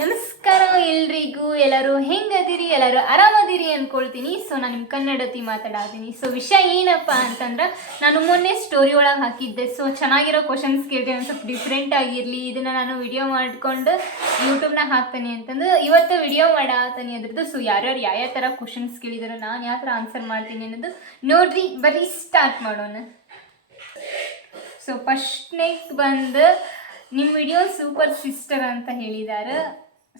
ನಮಸ್ಕಾರ ಎಲ್ರಿಗೂ. ಎಲ್ಲರೂ ಹೆಂಗದಿರಿ? ಎಲ್ಲರೂ ಆರಾಮದಿರಿ ಅಂದ್ಕೊಳ್ತೀನಿ. ಸೊ ನಾನು ನಿಮ್ಮ ಕನ್ನಡತಿ ಮಾತಾಡತೀನಿ. ಸೊ ವಿಷಯ ಏನಪ್ಪ ಅಂತಂದ್ರೆ, ನಾನು ಮೊನ್ನೆ ಸ್ಟೋರಿ ಒಳಗೆ ಹಾಕಿದ್ದೆ. ಸೊ ಚೆನ್ನಾಗಿರೋ ಕ್ವಶನ್ಸ್ ಕೇಳಿದೆ, ಒಂದು ಸ್ವಲ್ಪ ಡಿಫ್ರೆಂಟ್ ಆಗಿರಲಿ, ಇದನ್ನು ನಾನು ವಿಡಿಯೋ ಮಾಡ್ಕೊಂಡು ಯೂಟ್ಯೂಬ್ನಾಗ ಹಾಕ್ತೀನಿ ಅಂತಂದು ಇವತ್ತು ವಿಡಿಯೋ ಮಾಡಾತೀನಿ ಅದ್ರದ್ದು. ಸೊ ಯಾರ್ಯಾರು ಯಾವ ಥರ ಕ್ವಶನ್ಸ್ ಕೇಳಿದಾರೆ, ನಾನು ಯಾವ ಥರ ಆನ್ಸರ್ ಮಾಡ್ತೀನಿ ಅನ್ನೋದು ನೋಡ್ರಿ. ಬರೀ ಸ್ಟಾರ್ಟ್ ಮಾಡೋಣ. ಸೊ ಫಸ್ಟ್ನೇಕ್ ಬಂದು ನಿಮ್ಮ ವಿಡಿಯೋ ಸೂಪರ್ ಸಿಸ್ಟರ್ ಅಂತ ಹೇಳಿದ್ದಾರೆ.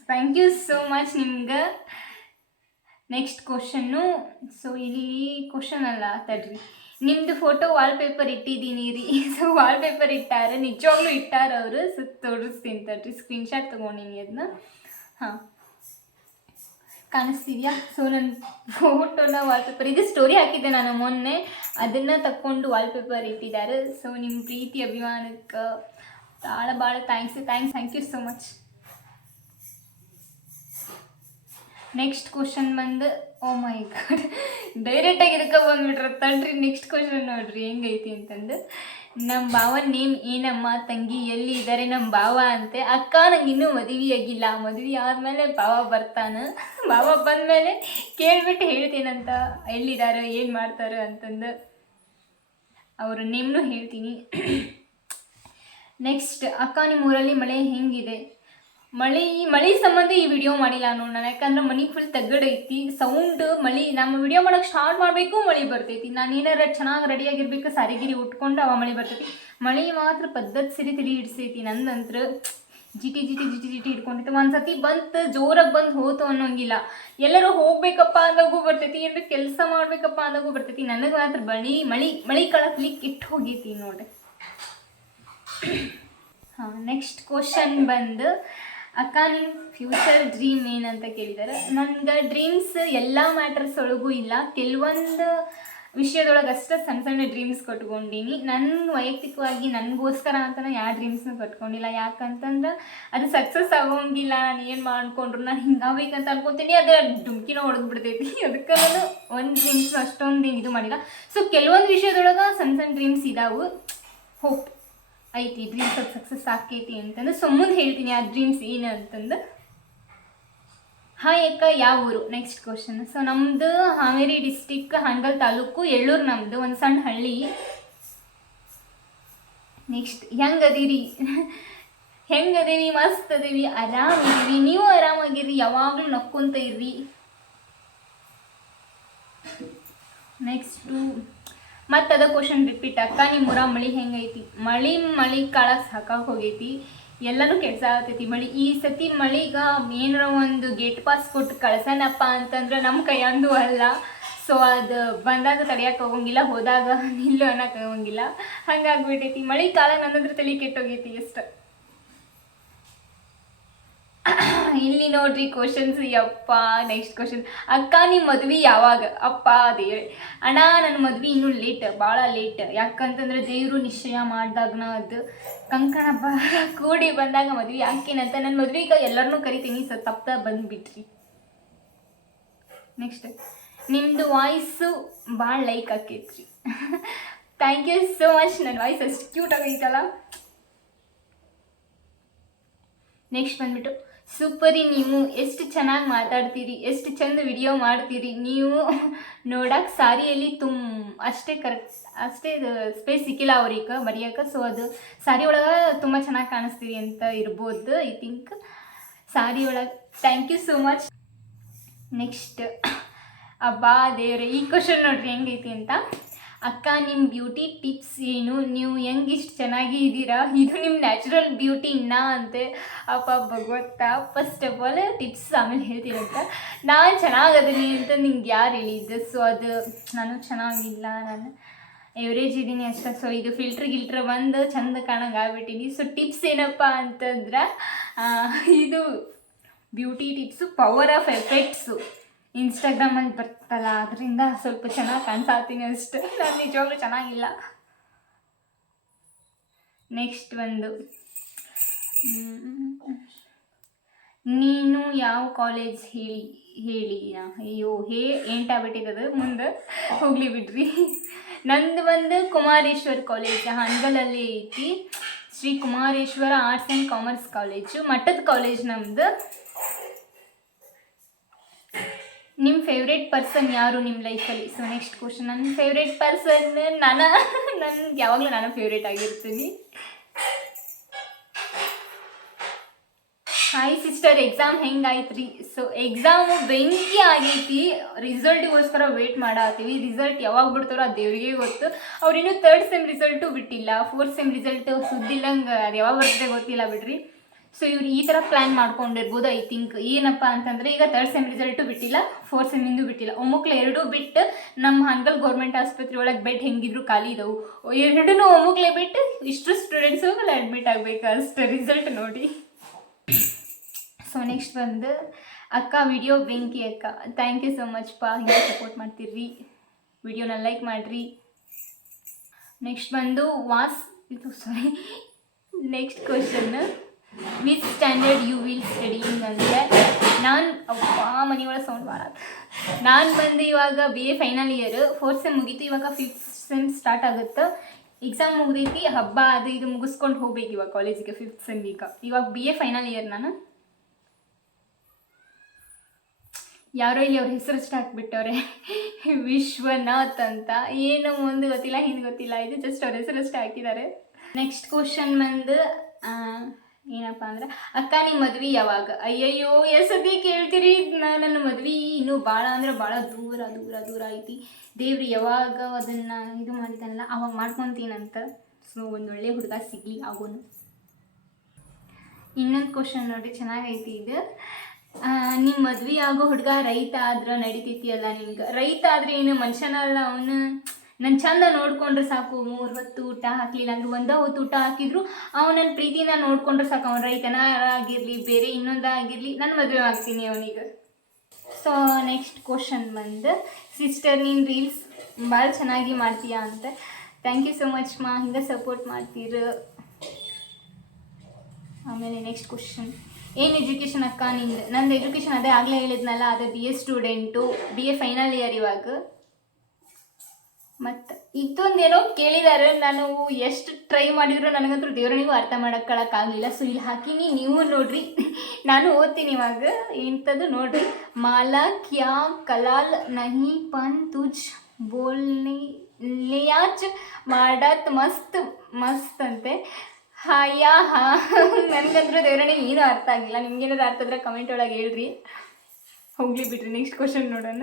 ಥ್ಯಾಂಕ್ ಯು ಸೋ ಮಚ್ ನಿಮ್ಗೆ. Next question. ಸೊ ಇಲ್ಲಿ ಕ್ವಶನ್ ಅಲ್ಲ ತಡ್ರಿ, ನಿಮ್ಮದು ಫೋಟೋ ವಾಲ್ಪೇಪರ್ ಇಟ್ಟಿದ್ದೀನಿ ರೀ. ಸೊ ವಾಲ್ಪೇಪರ್ ಇಟ್ಟಾರೆ, ನಿಜವಾಗ್ಲೂ ಇಟ್ಟಾರೆ ಅವರು. ಸೊ ತೋರಿಸ್ತೀನಿ ತಡ್ರಿ, ಸ್ಕ್ರೀನ್ಶಾಟ್ ತೊಗೊಂಡಿನಿ ಅದನ್ನ. ಹಾಂ, ಕಾಣಿಸ್ತಿದ್ಯಾ? ಸೊ ನನ್ನ ಫೋಟೋನ ವಾಲ್ಪೇಪರ್, ಇದು ಸ್ಟೋರಿ ಹಾಕಿದ್ದೆ ನಾನು ಮೊನ್ನೆ, ಅದನ್ನು ತಕ್ಕೊಂಡು ವಾಲ್ಪೇಪರ್ ಇಟ್ಟಿದ್ದಾರೆ. ಸೊ ನಿಮ್ಮ ಪ್ರೀತಿ ಅಭಿಮಾನಕ್ಕೆ ಭಾಳ thank you so much. Next question ಬಂದು, ಓ ಮೈ ಗಾಡ್, ಡೈರೆಕ್ಟಾಗಿ ಇದಕ್ಕೆ ಬಂದುಬಿಟ್ರೆ ತಡ್ರಿ. ನೆಕ್ಸ್ಟ್ ಕ್ವಶನ್ ನೋಡ್ರಿ ಹೆಂಗೈತಿ ಅಂತಂದು, ನಮ್ಮ ಭಾವನ ನೇಮ್ ಏನಮ್ಮ ತಂಗಿ, ಎಲ್ಲಿ ಇದ್ದಾರೆ ನಮ್ಮ ಭಾವ ಅಂತೆ. ಅಕ್ಕ ನಂಗೆ ಇನ್ನೂ ಮದುವೆ ಆಗಿಲ್ಲ, ಮದುವೆ ಆದಮೇಲೆ ಭಾವ ಬರ್ತಾನೆ. ಭಾವ ಬಂದಮೇಲೆ ಕೇಳಿಬಿಟ್ಟು ಹೇಳ್ತೀನಂತ, ಎಲ್ಲಿದ್ದಾರೆ ಏನು ಮಾಡ್ತಾರೆ ಅಂತಂದು ಅವ್ರ ನೇಮ್ನು ಹೇಳ್ತೀನಿ. ನೆಕ್ಸ್ಟ್, ಅಕ್ಕ ನಿಮ್ಮ ಊರಲ್ಲಿ ಮಳೆ ಹೆಂಗಿದೆ? ಮಳೆ ಸಂಬಂಧ ಈ ವಿಡಿಯೋ ಮಾಡಿಲ್ಲ ನೋಡಿ ನಾನು, ಯಾಕಂದ್ರೆ ಮನೆ ಫುಲ್ ತಗ್ಗಡೈತಿ, ಸೌಂಡ್ ಮಳೆ. ನಮ್ಮ ವಿಡಿಯೋ ಮಾಡೋಕ್ಕೆ ಸ್ಟಾರ್ಟ್ ಮಾಡಬೇಕು, ಮಳೆ ಬರ್ತೈತಿ. ನಾನು ಏನಾರ ಚೆನ್ನಾಗಿ ರೆಡಿಯಾಗಿರ್ಬೇಕು, ಸಾರಿಗಿರಿ ಉಟ್ಕೊಂಡು ಅವ ಮಳೆ ಬರ್ತೈತಿ. ಮಳೆ ಮಾತ್ರ ಪದ್ಧತಿ ಸಿರಿ ತಿಳಿ ಹಿಡ್ಸೈತಿ. ನಂದಂತ್ರ ಜಿಟಿ ಹಿಡ್ಕೊಂಡಿತ್ತು. ಒಂದು ಸತಿ ಬಂತು, ಜೋರಾಗಿ ಬಂದು ಹೋತು ಅನ್ನೋಂಗಿಲ್ಲ. ಎಲ್ಲರೂ ಹೋಗ್ಬೇಕಪ್ಪ ಅಂದಾಗೂ ಬರ್ತೈತಿ, ಏನಾರ ಕೆಲಸ ಮಾಡ್ಬೇಕಪ್ಪ ಅಂದಾಗೂ ಬರ್ತೈತಿ. ನನಗೆ ಮಾತ್ರ ಮಳೆ ಕಳಕ್ಲಿಕ್ಕೆ ಇಟ್ಟು ಹೋಗೈತಿ ನೋಡ್ರಿ. ಹಾಂ, ನೆಕ್ಸ್ಟ್ ಕ್ವಶನ್ ಬಂದು, ಅಕ್ಕ ನಿಮ್ಮ ಫ್ಯೂಚರ್ ಡ್ರೀಮ್ ಏನಂತ ಕೇಳಿದ್ದಾರೆ. ನನಗೆ ಡ್ರೀಮ್ಸ್ ಎಲ್ಲ ಮ್ಯಾಟರ್ಸ್ ಒಳಗೂ ಇಲ್ಲ, ಕೆಲವೊಂದು ವಿಷಯದೊಳಗೆ ಅಷ್ಟೇ ಸಣ್ಣ ಡ್ರೀಮ್ಸ್ ಕಟ್ಕೊಂಡೀನಿ. ನನ್ನ ವೈಯಕ್ತಿಕವಾಗಿ ನನಗೋಸ್ಕರ ಅಂತಲೇ ಯಾವ ಡ್ರೀಮ್ಸ್ನೂ ಕಟ್ಕೊಂಡಿಲ್ಲ. ಯಾಕಂತಂದ್ರೆ ಅದು ಸಕ್ಸಸ್ ಆಗೋಂಗಿಲ್ಲ. ನಾನು ಏನು ಮಾಡ್ಕೊಂಡ್ರು ನಾನು ಹಿಂಗಾಗಬೇಕಂತ ಅನ್ಕೊತೀನಿ, ಅದು ಡುಮ್ಕಿನ ಹೊಡೆದ್ಬಿಡ್ತೈತಿ. ಅದಕ್ಕೆ ನಾನು ಒಂದು ಡ್ರೀಮ್ಸ್ನು ಅಷ್ಟೊಂದು ಇದು ಮಾಡಿಲ್ಲ. ಸೊ ಕೆಲವೊಂದು ವಿಷಯದೊಳಗೆ ಸಣ್ಣ ಡ್ರೀಮ್ಸ್ ಇದಾವೆ, ಹೋಪ್ ಐತಿ ಡ್ರೀಮ್ಸ್ ಅದು ಸಕ್ಸಸ್ ಆಕೈತಿ ಅಂತಂದು. ಸೊ ಮುಂದೆ ಹೇಳ್ತೀನಿ ಆ ಡ್ರೀಮ್ಸ್ ಏನು ಅಂತಂದು. ಹಾಯ್ ಅಕ್ಕ, ಯಾವ ಊರು? Next question. ಸೊ ನಮ್ಮದು ಹಾವೇರಿ ಡಿಸ್ಟಿಕ್, ಹಾನಗಲ್ ತಾಲೂಕು, ಎಳ್ಳೂರು ನಮ್ಮದು, ಒಂದು ಸಣ್ಣ ಹಳ್ಳಿ. ನೆಕ್ಸ್ಟ್, ಹೆಂಗದೀರಿ? ಮಸ್ತ್ ಅದೀವಿ, ಆರಾಮಿದ್ದೀವಿ. ನೀವು ಆರಾಮಾಗಿರಿ, ಯಾವಾಗಲೂ ನಕ್ಕೊಂತ ಇರ್ರಿ. ನೆಕ್ಸ್ಟು ಮತ್ತು ಅದ ಕ್ವಶನ್ ರಿಪೀಟ್, ಅಕ್ಕ ನಿಮ್ಮ ಊರ ಮಳೆ ಹೆಂಗೈತಿ? ಮಳೆ ಕಾಳಕ್ಕೆ ಸಾಕಾಗಿ ಹೋಗೈತಿ, ಎಲ್ಲನೂ ಕೆಲಸ ಆಗ್ತೈತಿ. ಈ ಸತಿ ಮಳಿಗೆ ಏನಾರ ಒಂದು ಗೇಟ್ ಪಾಸ್ ಕೊಟ್ಟು ಕಳ್ಸೋಣಪ್ಪ ಅಂತಂದ್ರೆ ನಮ್ಮ ಕೈಯಂದು ಅಲ್ಲ. ಸೊ ಅದು ಬಂದಾಗ ತಡೆಯೋಕೆ ಹೋಗಂಗಿಲ್ಲ, ಹೋದಾಗ ನಿಲ್ಲು ಅನ್ನೋಕೆ ಹೋಗಂಗಿಲ್ಲ, ಹಂಗಾಗ್ಬಿಟ್ಟೈತಿ. ಮಳೆ ಕಾಲ ನನ್ನಂದ್ರೆ ತಲೆ ಕೆಟ್ಟೋಗೈತಿ ಅಷ್ಟು. ಇಲ್ಲಿ ನೋಡ್ರಿ ಕ್ವಶನ್ಸ್. ಯಪ್ಪ, ನೆಕ್ಸ್ಟ್ ಕ್ವಶನ್, ಅಕ್ಕ ನಿಮ್ಮ ಮದ್ವೆ ಯಾವಾಗ? ಅಪ್ಪ ದೇವ್ರೆ, ಅಣ್ಣ ನನ್ನ ಮದ್ವೆ ಇನ್ನೂ ಲೇಟ್, ಭಾಳ ಲೇಟ್. ಯಾಕಂತಂದ್ರೆ ದೇವರು ನಿಶ್ಚಯ ಮಾಡಿದಾಗನ ಅದು ಕಂಕಣ ಕೂಡಿ ಬಂದಾಗ ಮದ್ವೆ ಯಾಕೇನಂತ. ನನ್ನ ಮದ್ವೆಗೆ ಎಲ್ಲರನ್ನೂ ಕರಿತೀನಿ, ಸೊ ತಪ್ಪ ಬಂದುಬಿಟ್ರಿ. ನೆಕ್ಸ್ಟ್, ನಿಮ್ಮದು ವಾಯ್ಸು ಭಾಳ ಲೈಕ್ ಆಕೈತ್ರಿ. Thank you so much. ನನ್ನ ವಾಯ್ಸ್ ಅಷ್ಟು ಕ್ಯೂಟ್ ಆಗೈತಲ್ಲ. ನೆಕ್ಸ್ಟ್ ಬಂದ್ಬಿಟ್ಟು, ಸೂಪರಿ, ನೀವು ಎಷ್ಟು ಚೆನ್ನಾಗಿ ಮಾತಾಡ್ತೀರಿ, ಎಷ್ಟು ಚಂದ ವಿಡಿಯೋ ಮಾಡ್ತೀರಿ. ನೀವು ನೋಡಕ್ಕೆ ಸಾರಿಯಲ್ಲಿ ಅಷ್ಟೇ ಸ್ಪೇಸ್ ಸಿಕ್ಕಿಲ್ಲ ಅವ್ರಿಗೆ ಬರೆಯೋಕೆ. ಸೊ ಅದು ಸಾರಿ ಒಳಗೆ ತುಂಬ ಚೆನ್ನಾಗಿ ಕಾಣಿಸ್ತೀರಿ ಅಂತ ಇರ್ಬೋದು, ಐ ಥಿಂಕ್. ಸಾರಿ ಒಳಗೆ thank you so much. Next, ಅಬ್ಬಾ ದೇವ್ರೆ, ಈ ಕ್ವಶನ್ ನೋಡ್ರಿ ಹೆಂಗೈತಿ ಅಂತ. ಅಕ್ಕ ನಿಮ್ಮ ಬ್ಯೂಟಿ ಟಿಪ್ಸ್ ಏನು? ನೀವು ಹೆಂಗಿಷ್ಟು ಚೆನ್ನಾಗಿ ಇದ್ದೀರಾ? ಇದು ನಿಮ್ಮ ನ್ಯಾಚುರಲ್ ಬ್ಯೂಟಿ ಅಂತೆ. ಅಪ್ಪ ಭಗವತ್ತ, ಫಸ್ಟ್ ಆಫ್ ಆಲ್ ಟಿಪ್ಸ್ ಆಮೇಲೆ ಹೇಳ್ತೀರಂತ. ನಾನು ಚೆನ್ನಾಗದೀನಿ ಅಂತ ನಿಂಗೆ ಯಾರು ಹೇಳಿದ್ದು? ಸೊ ಅದು ನಾನು ಚೆನ್ನಾಗಿಲ್ಲ, ನಾನು ಎವರೇಜ್ ಇದ್ದೀನಿ ಅಷ್ಟೇ. ಸೊ ಇದು ಫಿಲ್ಟ್ರ್ ಬಂದು ಚಂದ ಕಾಣಂಗೆ ಆಗ್ಬಿಟ್ಟಿನಿ. ಸೊ ಟಿಪ್ಸ್ ಏನಪ್ಪ ಅಂತಂದ್ರೆ, ಇದು beauty tips, power of effects ಇನ್ಸ್ಟಾಗ್ರಾಮಲ್ಲಿ ಬರ್ತಲ್ಲ, ಅದರಿಂದ ಸ್ವಲ್ಪ ಚೆನ್ನಾಗಿ ಕಾಣಿಸ್ತೀನಿ ಅಷ್ಟೆ. ನಾನು ನಿಜವಾಗ್ಲೂ ಚೆನ್ನಾಗಿಲ್ಲ. ನೆಕ್ಸ್ಟ್ ಬಂದು, ನೀನು ಯಾವ ಕಾಲೇಜ್ ಹೇಳಿ ಅಯ್ಯೋ ಎಂಟಾಗ್ಬಿಟ್ಟಿದ್ದದು, ಮುಂದೆ ಹೋಗಲಿ ಬಿಡ್ರಿ. ನಂದು ಬಂದು ಕುಮಾರೇಶ್ವರ್ ಕಾಲೇಜ್ ಹಾನಗಲಲ್ಲಿ ಐತಿ. Shri Kumareshwara arts and commerce college, ಮಠದ ಕಾಲೇಜ್ ನಮ್ಮದು. ನಿಮ್ಮ ಫೇವ್ರೇಟ್ ಪರ್ಸನ್ ಯಾರು ನಿಮ್ಮ ಲೈಫಲ್ಲಿ? ಸೊ ನೆಕ್ಸ್ಟ್ ಕ್ವಶನ್, ನನ್ನ ಫೇವ್ರೇಟ್ ಪರ್ಸನ್ ನನಗೆ ಯಾವಾಗಲೂ ನಾನು ಫೇವ್ರೇಟ್ ಆಗಿರ್ತೀನಿ. ಹಾಯ್ ಸಿಸ್ಟರ್, ಎಕ್ಸಾಮ್ ಹೆಂಗಾಯ್ತು ರೀ? ಸೊ ಎಕ್ಸಾಮು ಬೆಂಕಿ ಆಗೈತಿ, ರಿಸಲ್ಟಿಗೋಸ್ಕರ ವೇಟ್ ಮಾಡತ್ತೀವಿ. ರಿಸಲ್ಟ್ ಯಾವಾಗ ಬಿಡ್ತಾರೋ ಅದು ದೇವರಿಗೆ ಗೊತ್ತು. ಅವ್ರಿನ್ನೂ 3rd ಸೆಮ್ ರಿಸಲ್ಟು ಬಿಟ್ಟಿಲ್ಲ, 4th ಸೆಮ್ ರಿಸಲ್ಟ್ ಸುದ್ದಿಲ್ಲಂಗೆ ಅದು ಯಾವಾಗ ಬರ್ತದೆ ಗೊತ್ತಿಲ್ಲ ಬಿಡ್ರಿ. ಸೊ ಇವ್ರು ಈ ಥರ ಪ್ಲ್ಯಾನ್ ಮಾಡ್ಕೊಂಡಿರ್ಬೋದು ಐ ಥಿಂಕ್. ಏನಪ್ಪ ಅಂತಂದರೆ ಈಗ 3rd ಸೆಮ್ ರಿಸಲ್ಟು ಬಿಟ್ಟಿಲ್ಲ, 4th ಸೆಮ್ಮಿಂದು ಬಿಟ್ಟಿಲ್ಲ, ಒಮ್ಮುಕ್ಲೆ ಎರಡೂ ಬಿಟ್ಟು ನಮ್ಮ ಹಾನಗಲ್ ಗೌರ್ಮೆಂಟ್ ಆಸ್ಪತ್ರೆ ಒಳಗೆ ಬೆಡ್ ಹೆಂಗಿದ್ರು ಖಾಲಿ ಇದ್ದವು, ಎರಡೂ ಒಮ್ಮುಕ್ಲೆ ಬಿಟ್ಟು ಇಷ್ಟು ಸ್ಟೂಡೆಂಟ್ಸು ಅಲ್ಲಿ ಅಡ್ಮಿಟ್ ಆಗಬೇಕು ಅಷ್ಟು ರಿಸಲ್ಟ್ ನೋಡಿ. ಸೊ ನೆಕ್ಸ್ಟ್ ಬಂದು ಅಕ್ಕ ವಿಡಿಯೋ ಬೆಂಕಿ ಅಕ್ಕ, ಥ್ಯಾಂಕ್ ಯು ಸೊ ಮಚ್ ಪಾ, ಹಿಂಗೆ ಸಪೋರ್ಟ್ ಮಾಡ್ತೀರಿ, ವಿಡಿಯೋನ ಲೈಕ್ ಮಾಡಿರಿ. ನೆಕ್ಸ್ಟ್ ಬಂದು next question, which standard you will studying ಅಂದರೆ ನಾನು ಮನೆ ಒಳಗೆ ಸೌಂಡ್ ಭಾಳ. ನಾನು ಬಂದು ಇವಾಗ BA final year, 4th sem ಮುಗೀತು, ಇವಾಗ 5th ಸೆಮ್ ಸ್ಟಾರ್ಟ್ ಆಗುತ್ತೆ. ಎಕ್ಸಾಮ್ ಮುಗ್ದೈತಿ, ಹಬ್ಬ ಅದು ಇದು ಮುಗಿಸ್ಕೊಂಡು ಹೋಗ್ಬೇಕು ಇವಾಗ ಕಾಲೇಜಿಗೆ 5th ಸೆಮ್. ಇವಾಗ BA ಫೈನಲ್ ಇಯರ್ ನಾನು. ಯಾರೋ ಇಲ್ಲಿ ಅವ್ರ ಹೆಸರು ಸ್ಟಾರ್ಟ್ ಬಿಟ್ಟವ್ರೆ, ವಿಶ್ವನಾಥ್ ಅಂತ, ಏನು ಮುಂದೆ ಗೊತ್ತಿಲ್ಲ ಹಿಂದೆ ಗೊತ್ತಿಲ್ಲ, ಇದು ಜಸ್ಟ್ ಅವ್ರ ಹೆಸರು ಅಷ್ಟೇ ಹಾಕಿದ್ದಾರೆ. ನೆಕ್ಸ್ಟ್ ಕ್ವಶನ್ ಬಂದು ಏನಪ್ಪ ಅಂದ್ರೆ, ಅಕ್ಕ ನಿಮ್ಮ ಮದ್ವೆ ಯಾವಾಗ? ಅಯ್ಯಯ್ಯೋ ಸತಿ ಕೇಳ್ತೀರಿ, ನನ್ನ ಮದ್ವೆ ಇನ್ನೂ ಭಾಳ ಅಂದ್ರೆ ಭಾಳ ದೂರ ದೂರ ದೂರ ಐತಿ. ದೇವ್ರು ಯಾವಾಗ ಅದನ್ನು ಇದು ಮಾಡಿದಾನಲ್ಲ ಅವಾಗ ಮಾಡ್ಕೊತೀನಂತ. ಸೊ ಒಂದೊಳ್ಳೆ ಹುಡುಗ ಸಿಗಲಿ ಆಗೋನು. ಇನ್ನೊಂದು ಕ್ವಶನ್ ನೋಡಿರಿ, ಚೆನ್ನಾಗೈತಿ ಇದು. ನಿಮ್ಮ ಮದ್ವೆ ಆಗೋ ಹುಡುಗ ರೈತ ಆದ್ರೆ ನಡಿತೈತಿ ಅಲ್ಲ ನಿಮ್ಗೆ? ರೈತ ಆದರೆ ಏನು ಮನುಷ್ಯನಲ್ಲ ಅವನು, ನನ್ನ ಚಂದ ನೋಡ್ಕೊಂಡ್ರೆ ಸಾಕು, 3 ಹೊತ್ತು ಊಟ ಹಾಕಲಿಲ್ಲ ಅಂದ್ರೆ 1 ಹೊತ್ತು ಊಟ ಹಾಕಿದ್ರು ಅವನ ಪ್ರೀತಿನ ನೋಡ್ಕೊಂಡ್ರೆ ಸಾಕು. ಅವ್ನು ರೈತನ ಆಗಿರಲಿ ಬೇರೆ ಇನ್ನೊಂದಾಗಿರಲಿ, ನಾನು ಮದುವೆ ಆಗ್ತೀನಿ ಅವನಿಗೆ. ಸೊ ನೆಕ್ಸ್ಟ್ ಕ್ವಶನ್ ಬಂದು, ಸಿಸ್ಟರ್ ನೀನು ರೀಲ್ಸ್ ಭಾಳ ಚೆನ್ನಾಗಿ ಮಾಡ್ತೀಯಾ ಅಂತ. ಥ್ಯಾಂಕ್ ಯು ಸೊ ಮಚ್ ಮಾ, ಹಿಂಗೆ ಸಪೋರ್ಟ್ ಮಾಡ್ತೀರ. ಆಮೇಲೆ ನೆಕ್ಸ್ಟ್ ಕ್ವಶನ್, ಏನು ಎಜುಕೇಷನ್ ಅಕ್ಕ ನಿಂದು? ನಂದು ಎಜುಕೇಷನ್ ಅದೇ ಆಗಲೇ ಹೇಳಿದ್ನಲ್ಲ, ಅದೇ BA student, BA final year ಇವಾಗ. ಮತ್ತು ಇದೊಂದೇನೋ ಕೇಳಿದ್ದಾರೆ, ನಾನು ಎಷ್ಟು ಟ್ರೈ ಮಾಡಿದ್ರು ನನಗಂತೂ ದೇವರನಿಗೂ ಅರ್ಥ ಮಾಡೋಕ್ಕಾಗಲಿಲ್ಲ. ಸೊ ಇಲ್ಲಿ ಹಾಕಿನಿ, ನೀವು ನೋಡ್ರಿ, ನಾನು ಓದ್ತೀನಿ ಇವಾಗ. ಇಂಥದ್ದು ನೋಡ್ರಿ, ಮಾಲಾ ಕ್ಯಾ ಕಲಾಲ್ ನಹಿ ಪನ್ ತುಜ್ ಬೋಲ್ನೆ ಲಿಯಾಚ್ ಮಾಡತ್ ಮಸ್ತ್ ಮಸ್ತ್ ಅಂತೆ. ಹಾಯಾ ಹಾ, ನನಗಂತೂ ದೇವರನಿಗೆ ಏನೂ ಅರ್ಥ ಆಗಿಲ್ಲ. ನಿಮ್ಗೇನಾದ್ರು ಅರ್ಥ ಆದರೆ ಕಮೆಂಟ್ ಒಳಗೆ ಹೇಳ್ರಿ. ಹೋಗ್ಲಿ ಬಿಡ್ರಿ, ನೆಕ್ಸ್ಟ್ ಕ್ವಶನ್ ನೋಡೋಣ.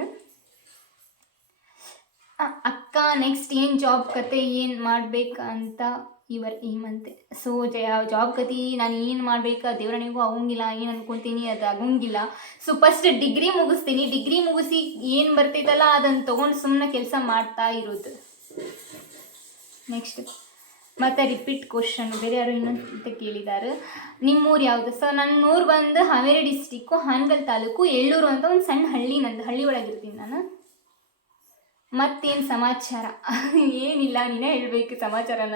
ಅಕ್ಕ ನೆಕ್ಸ್ಟ್ ಏನು ಜಾಬ್ ಕತೆ, ಏನು ಮಾಡ್ಬೇಕಂತ ಏಮಂತೆ? ಸೊ ಜಾಬ್ ಕತೆ ನಾನು ಏನು ಮಾಡ್ಬೇಕು ದೇವರನಿಗೂ ಆಗೋಂಗಿಲ್ಲ, ಏನು ಅನ್ಕೊತೀನಿ ಅದು ಆಗೋಂಗಿಲ್ಲ. ಸೊ ಫಸ್ಟ್ ಡಿಗ್ರಿ ಮುಗಿಸ್ತೀನಿ, ಡಿಗ್ರಿ ಮುಗಿಸಿ ಏನು ಬರ್ತೈತಲ್ಲ ಅದನ್ನು ತೊಗೊಂಡು ಸುಮ್ಮನೆ ಕೆಲಸ ಮಾಡ್ತಾ ಇರೋದು. ನೆಕ್ಸ್ಟ್ ಮತ್ತು ರಿಪೀಟ್ ಕ್ವಶನ್, ಬೇರೆ ಯಾರು ಇನ್ನೊಂದು ಕೇಳಿದ್ದಾರೆ, ನಿಮ್ಮೂರು ಯಾವುದು? ಸೊ ನನ್ನ ಊರು ಬಂದು ಹಾವೇರಿ ಡಿಸ್ಟಿಕ್ಕು, ಹಾನಗಲ್ ತಾಲೂಕು, ಎಳ್ಳೂರು ಅಂತ ಒಂದು ಸಣ್ಣ ಹಳ್ಳಿ, ನಂದು ಹಳ್ಳಿ ಒಳಗಿರ್ತೀನಿ ನಾನು. ಮತ್ತೇನು ಸಮಾಚಾರ? ಏನಿಲ್ಲ, ನೀನೇ ಹೇಳಬೇಕು ಸಮಾಚಾರನ.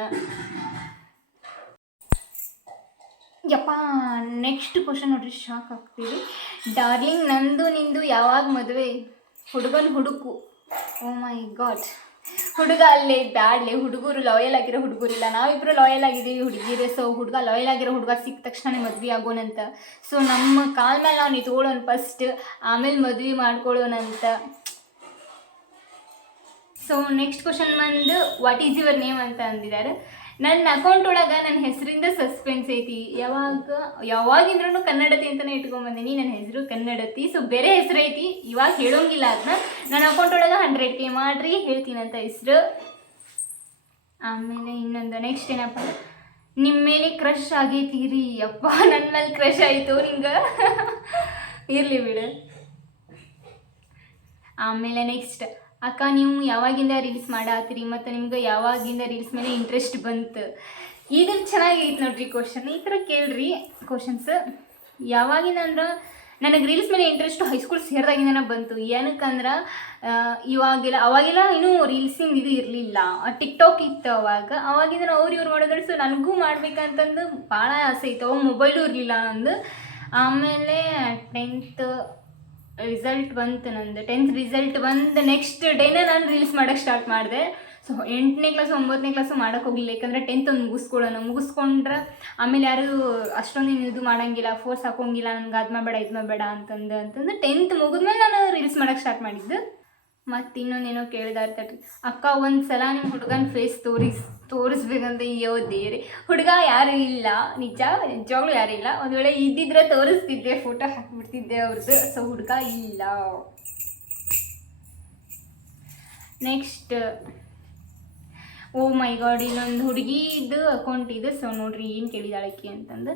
ಯಪ್ಪ ನೆಕ್ಸ್ಟ್ ಕ್ವಶನ್ ನೋಡ್ರಿ, ಶಾಕ್ ಆಗ್ತೀವಿ. ಡಾರ್ಲಿಂಗ್ ನಂದು ನಿಂದು ಯಾವಾಗ ಮದುವೆ? ಹುಡುಗನ ಹುಡುಕು. ಓ ಮೈ ಗಾಡ್, ಹುಡುಗ ಅಲ್ಲೇ ಬ್ಯಾಡ್ಲೆ, ಹುಡುಗರು ಲಾಯಲ್ ಆಗಿರೋ ಹುಡುಗರಿಲ್ಲ, ನಾವಿಬ್ಬರು ಲಾಯಲ್ ಆಗಿದ್ದೀವಿ ಹುಡುಗಿರು. ಸೊ ಹುಡುಗ ಲಾಯಲ್ ಆಗಿರೋ ಹುಡುಗ ಸಿಕ್ಕ ತಕ್ಷಣ ಮದ್ವೆ ಆಗೋಣಂತ. ಸೊ ನಮ್ಮ ಕಾಲ ಮೇಲೆ ನಾವು ನಿಂತ್ಕೊಳ್ಳೋಣ ಫಸ್ಟ್, ಆಮೇಲೆ ಮದ್ವೆ ಮಾಡ್ಕೊಳ್ಳೋಣಂತ. ಸೊ ನೆಕ್ಸ್ಟ್ ಕ್ವಶನ್ ಬಂದು, ವಾಟ್ ಈಸ್ ಯುವರ್ ನೇಮ್ ಅಂತ ಅಂದಿದ್ದಾರೆ. ನನ್ನ ಅಕೌಂಟ್ ಒಳಗೆ ನನ್ನ ಹೆಸರಿಂದ ಸಸ್ಪೆನ್ಸ್ ಐತಿ. ಯಾವಾಗಿಂದ್ರೂ ಕನ್ನಡತಿ ಅಂತಲೇ ಇಟ್ಕೊಂಬಂದೀನಿ, ನನ್ನ ಹೆಸರು ಕನ್ನಡತಿ. ಸೊ ಬೇರೆ ಹೆಸರು ಐತಿ, ಇವಾಗ ಹೇಳೋಂಗಿಲ್ಲ ಅದನ್ನ. ನನ್ನ ಅಕೌಂಟ್ ಒಳಗೆ 100K ಮಾಡಿರಿ ಹೇಳ್ತೀನಂತ ಹೆಸರು. ಆಮೇಲೆ ಇನ್ನೊಂದು ನೆಕ್ಸ್ಟ್ ಏನಪ್ಪ ಅಂದ್ರೆ, ನಿಮ್ಮ ಮೇಲೆ ಕ್ರಶ್ ಆಗೈತೀರಿ. ಅಪ್ಪ ನನ್ನ ಮೇಲೆ ಕ್ರಶ್ ಆಯಿತು ನಿಂಗೆ, ಇರಲಿ ಬಿಡು. ಆಮೇಲೆ ನೆಕ್ಸ್ಟ್, ಅಕ್ಕ ನೀವು ಯಾವಾಗಿಂದ ರೀಲ್ಸ್ ಮಾಡತ್ತೀರಿ ಮತ್ತು ನಿಮ್ಗೆ ಯಾವಾಗಿಂದ ರೀಲ್ಸ್ ಮೇಲೆ ಇಂಟ್ರೆಸ್ಟ್ ಬಂತು? ಈಗ ಚೆನ್ನಾಗೈತೆ ನೋಡ್ರಿ ಕ್ವಶನ್, ಈ ಥರ ಕೇಳ್ರಿ ಕ್ವಶನ್ಸ್. ಯಾವಾಗಿಂದ ಅಂದ್ರೆ ನನಗೆ ರೀಲ್ಸ್ ಮೇಲೆ ಇಂಟ್ರೆಸ್ಟು ಹೈಸ್ಕೂಲ್ ಸೇರಿದಾಗಿಂದನೇ ಬಂತು. ಏನಕ್ಕಂದ್ರೆ ಅವಾಗೆಲ್ಲ ಇನ್ನೂ ರೀಲ್ಸಿಂದ ಇದು ಇರಲಿಲ್ಲ, ಟಿಕ್ಟಾಕ್ ಇತ್ತು ಅವಾಗಿಂದ ಅವ್ರು ಇವ್ರು ಮಾಡಿದ್ರು. ಸೊ ನನಗೂ ಮಾಡ್ಬೇಕಂತಂದು ಭಾಳ ಆಸೆ ಇತ್ತು. ಅವಾಗ ಮೊಬೈಲು ಇರಲಿಲ್ಲ ನಂದು. ಆಮೇಲೆ 10th ರಿಸಲ್ಟ್ ಬಂತು ನಂದು. 10th ರಿಸಲ್ಟ್ ಬಂದು ನೆಕ್ಸ್ಟ್ ಡೇನೇ ನಾನು ರೀಲ್ಸ್ ಮಾಡೋಕ್ಕೆ ಸ್ಟಾರ್ಟ್ ಮಾಡಿದೆ. ಸೊ 8ನೇ ಕ್ಲಾಸು 9ನೇ ಕ್ಲಾಸು ಮಾಡೋಕ್ಕೆ ಹೋಗಲಿಲ್ಲ, ಯಾಕಂದರೆ 10th ಒಂದು ಮುಗಿಸ್ಕೊಂಡ್ರೆ ಆಮೇಲೆ ಯಾರು ಅಷ್ಟೊಂದೇನು ಇದು ಮಾಡೋಂಗಿಲ್ಲ, ಫೋರ್ಸ್ ಹಾಕೋಂಗಿಲ್ಲ ನನಗೆ ಅದು ಮಾಡಬೇಡ ಇದು ಮಾಡಬೇಡ ಅಂತಂದು 10th ಮುಗಿದ್ಮೇಲೆ ನಾನು ರೀಲ್ಸ್ ಮಾಡೋಕ್ಕೆ ಸ್ಟಾರ್ಟ್ ಮಾಡಿದ್ದು. ಮತ್ತು ಇನ್ನೊಂದೇನೋ ಕೇಳಿದ ಇರ್ತಾರೆ, ಅಕ್ಕ ಒಂದು ಸಲ ನಿಮ್ಮ ಹುಡುಗನ ಫೇಸ್ ತೋರಿಸ್ಬೇಕಂತ. ಅಯ್ಯೋ ದೇವ್ರೆ, ಹುಡುಗ ಯಾರೂ ಇಲ್ಲ, ನಿಜವಾಗ್ಲೂ ಯಾರೂ ಇಲ್ಲ. ಒಂದು ವೇಳೆ ಇದ್ದಿದ್ರೆ ತೋರಿಸ್ತಿದ್ದೆ, ಫೋಟೋ ಹಾಕಿಬಿಡ್ತಿದ್ದೆ ಅವ್ರದ್ದು. ಸೊ ಹುಡುಗ ಇಲ್ಲ. ನೆಕ್ಸ್ಟ್, ಓ ಮೈ ಗಾಡ್, ಇಲ್ಲೊಂದು ಹುಡುಗಿದು ಅಕೌಂಟ್ ಇದೆ. ಸೊ ನೋಡ್ರಿ ಏನು ಕೇಳಿದಾಳಕ್ಕಿ ಅಂತಂದು,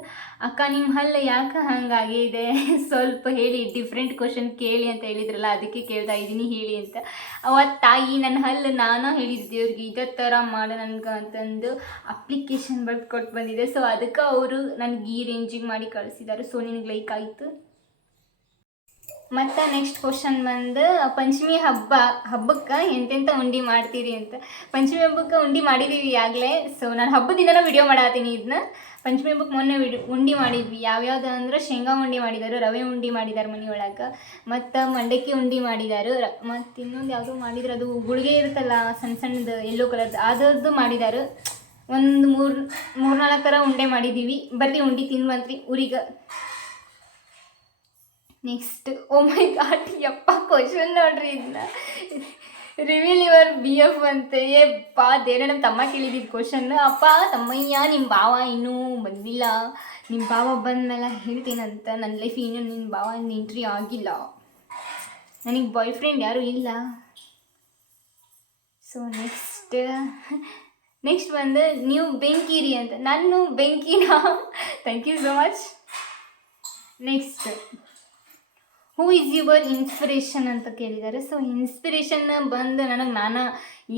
ಅಕ್ಕ ನಿಮ್ಮ ಹಲ್ಲು ಯಾಕೆ ಹಂಗಾಗಿದೆ ಸ್ವಲ್ಪ ಹೇಳಿ, ಡಿಫ್ರೆಂಟ್ ಕ್ವಶನ್ ಕೇಳಿ ಅಂತ ಹೇಳಿದ್ರಲ್ಲ, ಅದಕ್ಕೆ ಕೇಳ್ತಾ ಇದ್ದೀನಿ ಹೇಳಿ ಅಂತ. ಅವತ್ತು ತಾಯಿ ನನ್ನ ಹಲ್ಲು ನಾನು ಹೇಳಿದ್ದೆ ಅವ್ರಿಗೆ ಇದೇ ಥರ ಮಾಡು ನನಗೆ ಅಂತಂದು ಅಪ್ಲಿಕೇಶನ್ ಬರ್ದು ಕೊಟ್ಟು ಬಂದಿದೆ. ಸೊ ಅದಕ್ಕೆ ಅವರು ನನಗೆ ಈ ರೇಂಜಿಗೆ ಮಾಡಿ ಕಳಿಸಿದ್ದಾರೆ. ಸೊ ನಿನಗೆ ಲೈಕ್ ಆಯಿತು. ಮತ್ತು ನೆಕ್ಸ್ಟ್ ಕ್ವಶನ್ ಬಂದು, ಪಂಚಮಿ ಹಬ್ಬಕ್ಕೆ ಎಂತೆಂಥ ಉಂಡೆ ಮಾಡ್ತೀರಿ ಅಂತ. ಪಂಚಮಿ ಹಬ್ಬಕ್ಕೆ ಉಂಡೆ ಮಾಡಿದ್ದೀವಿ ಆಗಲೇ. ಸೊ ನಾನು ಹಬ್ಬದ ದಿನನೂ ವಿಡಿಯೋ ಮಾಡತ್ತೀನಿ ಇದನ್ನ. ಪಂಚಮಿ ಹಬ್ಬಕ್ಕೆ ಮೊನ್ನೆ ಉಂಡೆ ಮಾಡಿದ್ವಿ. ಯಾವ್ಯಾವ್ದು ಅಂದ್ರೆ ಶೇಂಗಾ ಉಂಡೆ ಮಾಡಿದ್ದಾರೆ, ರವೆ ಉಂಡೆ ಮಾಡಿದ್ದಾರೆ ಮನೆಯೊಳಗೆ, ಮತ್ತು ಮಂಡಕ್ಕಿ ಉಂಡೆ ಮಾಡಿದ್ದಾರೆ, ಮತ್ತು ಇನ್ನೊಂದು ಯಾವುದೋ ಮಾಡಿದ್ರು, ಅದು ಗುಳಿಗೆ ಇರುತ್ತಲ್ಲ ಸಣ್ಣ ಸಣ್ಣದು ಯೆಲ್ಲೋ ಕಲರ್ದು, ಅದರದ್ದು ಮಾಡಿದ್ದಾರೆ. ಒಂದು 3-4 ಥರ ಉಂಡೆ ಮಾಡಿದ್ದೀವಿ. ಬರ್ರಿ ಉಂಡೆ ತಿನ್ನುವಂತ್ರಿ ಊರಿಗೆ. ನೆಕ್ಸ್ಟ್, ಓ ಮೈ ಗಾಡ್, ಯಪ್ಪ ಕ್ವಶನ್ ನೋಡ್ರಿ ಇದನ್ನ. ರಿವೀಲ್ ಯುವರ್ BF ಅಂತೆ. ದೇವ್ರೆ, ನಮ್ಮ ತಮ್ಮ ಕೇಳಿದ್ದಿದ್ದು ಕ್ವಶನ್. ಅಪ್ಪ ತಮ್ಮಯ್ಯ, ನಿಮ್ಮ ಭಾವ ಇನ್ನೂ ಬಂದಿಲ್ಲ, ನಿಮ್ಮ ಭಾವ ಬಂದಮೇಲೆ ಹೇಳ್ತೀನಂತ. ನನ್ನ ಲೈಫ್ ಇನ್ನೂ ನಿಮ್ಮ ಭಾವ ಎಂಟ್ರಿ ಆಗಿಲ್ಲ, ನನಗೆ ಬಾಯ್ ಫ್ರೆಂಡ್ ಯಾರೂ ಇಲ್ಲ. ಸೊ ನೆಕ್ಸ್ಟ್ ಬಂದು, ನೀವು ಬೆಂಕಿರಿ ಅಂತ. ನಾನು ಬೆಂಕಿನ thank you so much. Next, who is your inspiration ಅಂತ ಕೇಳಿದ್ದಾರೆ. ಸೊ ಇನ್ಸ್ಪಿರೇಷನ್ ಬಂದು ನಾನು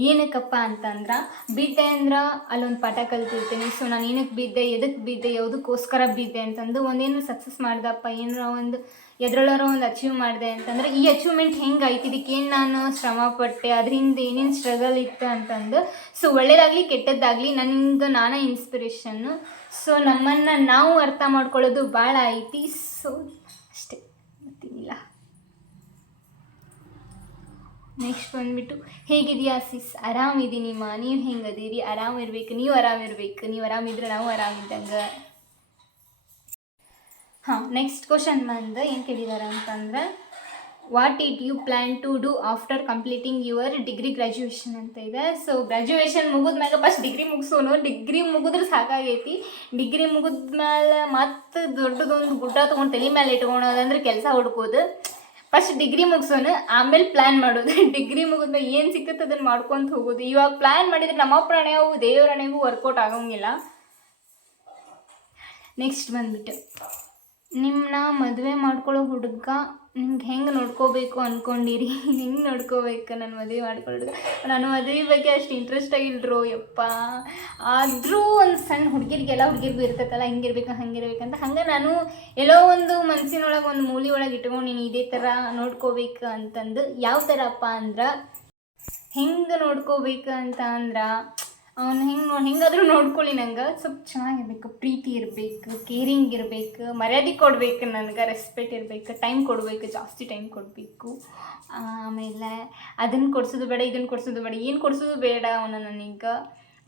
ಏನಕ್ಕಪ್ಪ ಅಂತಂದ್ರೆ, ಬಿದ್ದೆ ಅಂದ್ರೆ ಅಲ್ಲೊಂದು ಪಾಠ ಕಲ್ತಿರ್ತೀನಿ. ಸೊ ನಾನು ಏನಕ್ಕೆ ಬಿದ್ದೆ, ಎದಕ್ಕೆ ಬಿದ್ದೆ, ಯಾವುದಕ್ಕೋಸ್ಕರ ಬಿದ್ದೆ ಅಂತಂದು ಒಂದೇನು ಸಕ್ಸಸ್ ಮಾಡ್ದಪ್ಪ, ಏನಾರ ಒಂದು ಎದ್ರೊಳಾರ ಒಂದು ಅಚೀವ್ ಮಾಡಿದೆ ಅಂತಂದ್ರೆ, ಈ ಅಚೀವ್ಮೆಂಟ್ ಹೆಂಗೆ ಆಯ್ತು, ಇದಕ್ಕೇನು ನಾನು ಶ್ರಮ ಪಟ್ಟೆ, ಅದರಿಂದ ಏನೇನು ಸ್ಟ್ರಗಲ್ ಇತ್ತು ಅಂತಂದು. ಸೊ ಒಳ್ಳೇದಾಗಲಿ ಕೆಟ್ಟದ್ದಾಗಲಿ ನಾನೇ ಇನ್ಸ್ಪಿರೇಷನ್ನು. ಸೊ ನಮ್ಮನ್ನು ನಾವು ಅರ್ಥ ಮಾಡ್ಕೊಳ್ಳೋದು ಭಾಳ ಐತಿ. ಸೊ ಅಷ್ಟೇ, ಮತ್ತೇನಿಲ್ಲ. ನೆಕ್ಸ್ಟ್ ಬಂದುಬಿಟ್ಟು, ಹೇಗಿದೆಯಾ ಸಿಸ್? ಆರಾಮಿದ್ದೀನಿಮ್ಮ, ನೀವು ಹೆಂಗದೀರಿ? ಆರಾಮಿರ್ಬೇಕು, ನೀವು ಆರಾಮಿರ್ಬೇಕು, ನೀವು ಆರಾಮಿದ್ರೆ ನಾವು ಆರಾಮಿದ್ದಂಗೆ. ನೆಕ್ಸ್ಟ್ ಕ್ವಶನ್ ಬಂದು ಏನು ಕೇಳಿದ್ದಾರೆ ಅಂತಂದ್ರೆ, what did you plan to do after completing your degree graduation ಅಂತ ಇದೆ. ಸೊ ಗ್ರ್ಯಾಜುಯೇಷನ್ ಮುಗಿದ್ಮ್ಯಾಗ ಫಸ್ಟ್ ಡಿಗ್ರಿ ಮುಗಿಸೋನು. ಡಿಗ್ರಿ ಮುಗಿದ್ರೆ ಸಾಕಾಗೈತಿ. ಡಿಗ್ರಿ ಮುಗಿದ್ಮೇಲೆ ಮತ್ತೆ ದೊಡ್ಡದೊಂದು ಗುಡ್ಡ ತೊಗೊಂಡು ತಲೆ ಮೇಲೆ ಇಟ್ಕೊಳೋದಂದ್ರೆ ಕೆಲಸ ಹುಡ್ಕೋದು. ಫಸ್ಟ್ ಡಿಗ್ರಿ ಮುಗಿಸೋನು, ಆಮೇಲೆ ಪ್ಲ್ಯಾನ್ ಮಾಡೋದು. ಡಿಗ್ರಿ ಮುಗಿದ್ಮೇಲೆ ಏನು ಸಿಕ್ಕತ್ತೆ ಅದನ್ನು ಮಾಡ್ಕೊತ ಹೋಗೋದು. ಇವಾಗ ಪ್ಲ್ಯಾನ್ ಮಾಡಿದರೆ ನಮ್ಮಪ್ಪ ಹಣೆಯವು ದೇವ್ರ ಹಣೆಗೂ ವರ್ಕೌಟ್ ಆಗೋಂಗಿಲ್ಲ. ನೆಕ್ಸ್ಟ್ ಬಂದುಬಿಟ್ಟು, ನಿಮ್ಮನ್ನ ಮದುವೆ ಮಾಡ್ಕೊಳ್ಳೋ ಹುಡುಗ ನಿಮ್ಗೆ ಹೆಂಗೆ ನೋಡ್ಕೋಬೇಕು ಅಂದ್ಕೊಂಡಿರಿ? ಹೆಂಗೆ ನೋಡ್ಕೋಬೇಕು ನಾನು ಮದುವೆ ಮಾಡ್ಕೊಳ್ಳೋದು? ನಾನು ಮದುವೆ ಬಗ್ಗೆ ಅಷ್ಟು ಇಂಟ್ರೆಸ್ಟ್ ಆಗಿಲ್ರು ಯಪ್ಪ. ಆದರೂ ಒಂದು ಸಣ್ಣ ಹುಡುಗಿರಿಗೂ ಇರ್ತೈತಲ್ಲ, ಹಿಂಗಿರ್ಬೇಕು ಹಂಗಿರ್ಬೇಕಂತ. ಹಂಗೆ ನಾನು ಎಲ್ಲೋ ಒಂದು ಮನಸ್ಸಿನೊಳಗೆ ಒಂದು ಮೂಲೆ ಒಳಗೆ ಇಟ್ಕೊಂಡಿನಿ, ಇದೇ ಥರ ನೋಡ್ಕೋಬೇಕು ಅಂತಂದು. ಯಾವ ಥರಪ್ಪ ಅಂದ್ರೆ, ಹೆಂಗೆ ನೋಡ್ಕೋಬೇಕು ಅಂತ ಅಂದ್ರೆ, ಅವ್ನು ಹೆಂಗಾದರೂ ನೋಡ್ಕೊಳ್ಳಿ, ನಂಗೆ ಸ್ವಲ್ಪ ಚೆನ್ನಾಗಿರ್ಬೇಕು, ಪ್ರೀತಿ ಇರಬೇಕು, ಕೇರಿಂಗ್ ಇರಬೇಕು, ಮರ್ಯಾದೆ ಕೊಡಬೇಕು, ನನಗೆ ರೆಸ್ಪೆಕ್ಟ್ ಇರಬೇಕು, ಟೈಮ್ ಕೊಡಬೇಕು, ಜಾಸ್ತಿ ಟೈಮ್ ಕೊಡಬೇಕು. ಆಮೇಲೆ ಅದನ್ನು ಕೊಡಿಸೋದು ಬೇಡ, ಇದನ್ನು ಕೊಡಿಸೋದು ಬೇಡ, ಏನು ಕೊಡಿಸೋದು ಬೇಡ. ಅವನು ನನಗೆ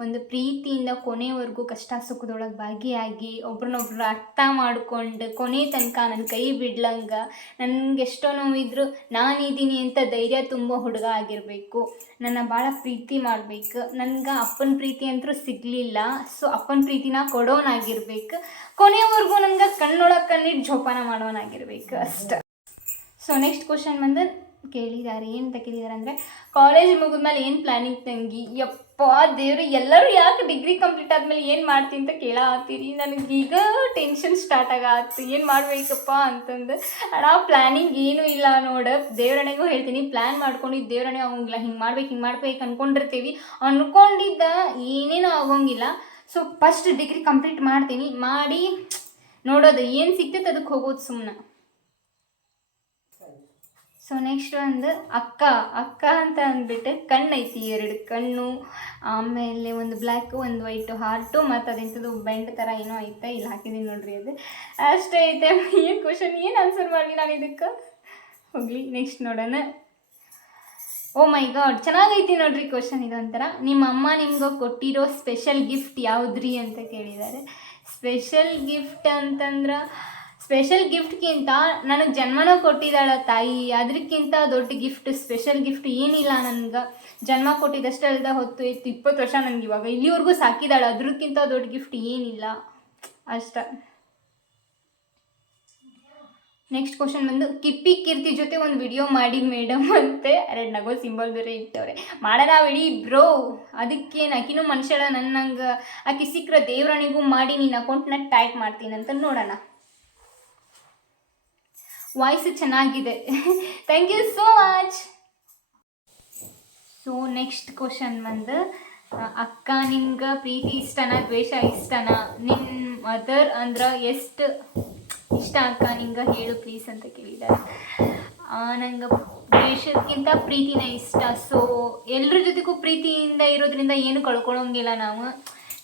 ಒಂದು ಪ್ರೀತಿಯಿಂದ ಕೊನೆವರೆಗೂ ಕಷ್ಟ ಸುಖದೊಳಗೆ ಭಾಗಿಯಾಗಿ ಒಬ್ರನ್ನೊಬ್ರು ಅರ್ಥ ಮಾಡ್ಕೊಂಡು ಕೊನೆ ತನಕ ನನ್ನ ಕೈ ಬಿಡ್ಲಂಗೆ, ನನಗೆ ಎಷ್ಟೋ ನೋವಿದ್ರು ನಾನಿದ್ದೀನಿ ಅಂತ ಧೈರ್ಯ ತುಂಬ ಹುಡುಗ ಆಗಿರಬೇಕು. ನನ್ನ ಭಾಳ ಪ್ರೀತಿ ಮಾಡಬೇಕು. ನನಗೆ ಅಪ್ಪನ ಪ್ರೀತಿ ಅಂತೂ ಸಿಗಲಿಲ್ಲ. ಸೊ ಅಪ್ಪನ ಪ್ರೀತಿನ ಕೊಡೋನಾಗಿರ್ಬೇಕು. ಕೊನೆವರೆಗೂ ನನಗೆ ಕಣ್ಣೊಳಗೆ ಕಣ್ಣಿಟ್ಟು ಜೋಪಾನ ಮಾಡೋನಾಗಿರ್ಬೇಕು ಅಷ್ಟೆ. ಸೊ ನೆಕ್ಸ್ಟ್ ಕ್ವಶನ್ ಬಂದು ಕೇಳಿದ್ದಾರೆ, ಏನಂತ ಕೇಳಿದ್ದಾರೆ ಅಂದರೆ, ಕಾಲೇಜ್ ಮುಗಿದ್ಮೇಲೆ ಏನು ಪ್ಲ್ಯಾನಿಂಗ್ ತಂಗಿ? ಯಪ್ಪ ದೇವ್ರು, ಎಲ್ಲರೂ ಯಾಕೆ ಡಿಗ್ರಿ ಕಂಪ್ಲೀಟ್ ಆದಮೇಲೆ ಏನು ಮಾಡ್ತೀನಿ ಅಂತ ಕೇಳತ್ತೀರಿ? ನನಗೀಗ ಟೆನ್ಷನ್ ಸ್ಟಾರ್ಟ್ ಆಗತ್ತೆ, ಏನು ಮಾಡಬೇಕಪ್ಪ ಅಂತಂದು. ಅಣ್ಣ ಪ್ಲ್ಯಾನಿಂಗ್ ಏನೂ ಇಲ್ಲ ನೋಡು, ದೇವ್ರಣೆಗೂ ಹೇಳ್ತೀನಿ, ಪ್ಲ್ಯಾನ್ ಮಾಡ್ಕೊಂಡಿದ್ದು ದೇವ್ರಣೆ ಆಗೋಂಗಿಲ್ಲ. ಹಿಂಗೆ ಮಾಡ್ಬೇಕು ಅಂದ್ಕೊಂಡಿರ್ತೀವಿ, ಅಂದ್ಕೊಂಡಿದ್ದ ಏನೇನೂ ಆಗೋಂಗಿಲ್ಲ. ಸೊ ಫಸ್ಟ್ ಡಿಗ್ರಿ ಕಂಪ್ಲೀಟ್ ಮಾಡ್ತೀನಿ, ಮಾಡಿ ನೋಡೋದು ಏನು ಸಿಗ್ತೈತೆ ಅದಕ್ಕೆ ಹೋಗೋದು ಸುಮ್ಮನೆ. ಸೊ ನೆಕ್ಸ್ಟ್ ಒಂದು ಅಕ್ಕ ಅಂತ ಅಂದ್ಬಿಟ್ಟು, ಕಣ್ಣು ಐತಿ, 2 ಕಣ್ಣು, ಆಮೇಲೆ ಒಂದು ಬ್ಲ್ಯಾಕು ಒಂದು ವೈಟು ಹಾರ್ಟು, ಮತ್ತು ಅದೆಂಥದ್ದು ಬೆಂಡ್ ಥರ ಏನೋ ಐತೆ, ಇಲ್ಲಿ ಹಾಕಿದ್ದೀನಿ ನೋಡ್ರಿ, ಅದು ಅಷ್ಟೇ ಐತೆ. ಏನು ಕ್ವಶನ್, ಏನು ಆನ್ಸರ್ ಮಾಡಲಿ ನಾನು ಇದಕ್ಕೆ? ಹೋಗಲಿ ನೆಕ್ಸ್ಟ್ ನೋಡೋಣ. ಓ ಮೈ ಗಾಡ್, ಚೆನ್ನಾಗೈತಿ ನೋಡ್ರಿ ಕ್ವಶನ್ ಇದೊಂಥರ. ನಿಮ್ಮ ಅಮ್ಮ ನಿಮ್ಗೆ ಕೊಟ್ಟಿರೋ ಸ್ಪೆಷಲ್ ಗಿಫ್ಟ್ ಯಾವುದ್ರಿ ಅಂತ ಕೇಳಿದ್ದಾರೆ. ಸ್ಪೆಷಲ್ ಗಿಫ್ಟ್ ಅಂತಂದ್ರೆ, ಸ್ಪೆಷಲ್ ಗಿಫ್ಟ್ಗಿಂತ ನನಗೆ ಜನ್ಮನೂ ಕೊಟ್ಟಿದ್ದಾಳ ತಾಯಿ, ಅದಕ್ಕಿಂತ ದೊಡ್ಡ ಗಿಫ್ಟ್ ಸ್ಪೆಷಲ್ ಗಿಫ್ಟ್ ಏನಿಲ್ಲ. ನನಗೆ ಜನ್ಮ ಕೊಟ್ಟಿದ್ದಷ್ಟೇ ಅಲ್ಲದೆ ಹೊತ್ತು ಇತ್ತು 20 ವರ್ಷ ನನಗೆ ಇವಾಗ ಇಲ್ಲಿವರೆಗೂ ಸಾಕಿದಾಳೆ, ಅದಕ್ಕಿಂತ ದೊಡ್ಡ ಗಿಫ್ಟ್ ಏನಿಲ್ಲ ಅಷ್ಟ. ನೆಕ್ಸ್ಟ್ ಕ್ವಶನ್ ಬಂದು, ಕಿಪ್ಪಿ ಕೀರ್ತಿ ಜೊತೆ ಒಂದು ವಿಡಿಯೋ ಮಾಡಿ ಮೇಡಮ್ ಅಂತೆ. ನಗೋ ಸಿಂಬಲ್ ಬೇರೆ ಇಟ್ಟವ್ರೆ. ಮಾಡೋಣ ಬಿಡಿ ಬ್ರೋ, ಅದಕ್ಕೇನು ಆಕಿನೂ ಮನುಷ್ಯಳ ನನ್ನಂಗೆ. ಆಕಿ ಸಿಕ್ಕರೆ ದೇವ್ರಣಿಗೂ ಮಾಡಿ ನಿನ್ನ ಅಕೌಂಟ್ನ ಟ್ಯಾಗ್ ಮಾಡ್ತೀನಿ ಅಂತ. ನೋಡೋಣ. ವಾಯ್ಸ್ ಚೆನ್ನಾಗಿದೆ. Thank you so much. So next question ಬಂದು, ಅಕ್ಕ ನಿಂಗೆ ಪ್ರೀತಿ ಇಷ್ಟನಾ ದ್ವೇಷ ಇಷ್ಟನಾ? ನಿನ್ನ ಮದರ್ ಅಂದ್ರೆ ಎಷ್ಟು ಇಷ್ಟ ಅಕ್ಕ ನಿಂಗೆ ಹೇಳು ಪ್ಲೀಸ್ ಅಂತ ಕೇಳಿದ್ದಾರೆ. ನಂಗೆ ದ್ವೇಷಕ್ಕಿಂತ ಪ್ರೀತಿನೇ ಇಷ್ಟ. ಸೊ ಎಲ್ಲರ ಜೊತೆಗೂ ಪ್ರೀತಿಯಿಂದ ಇರೋದ್ರಿಂದ ಏನು ಕಳ್ಕೊಳ್ಳೋಂಗಿಲ್ಲ ನಾವು.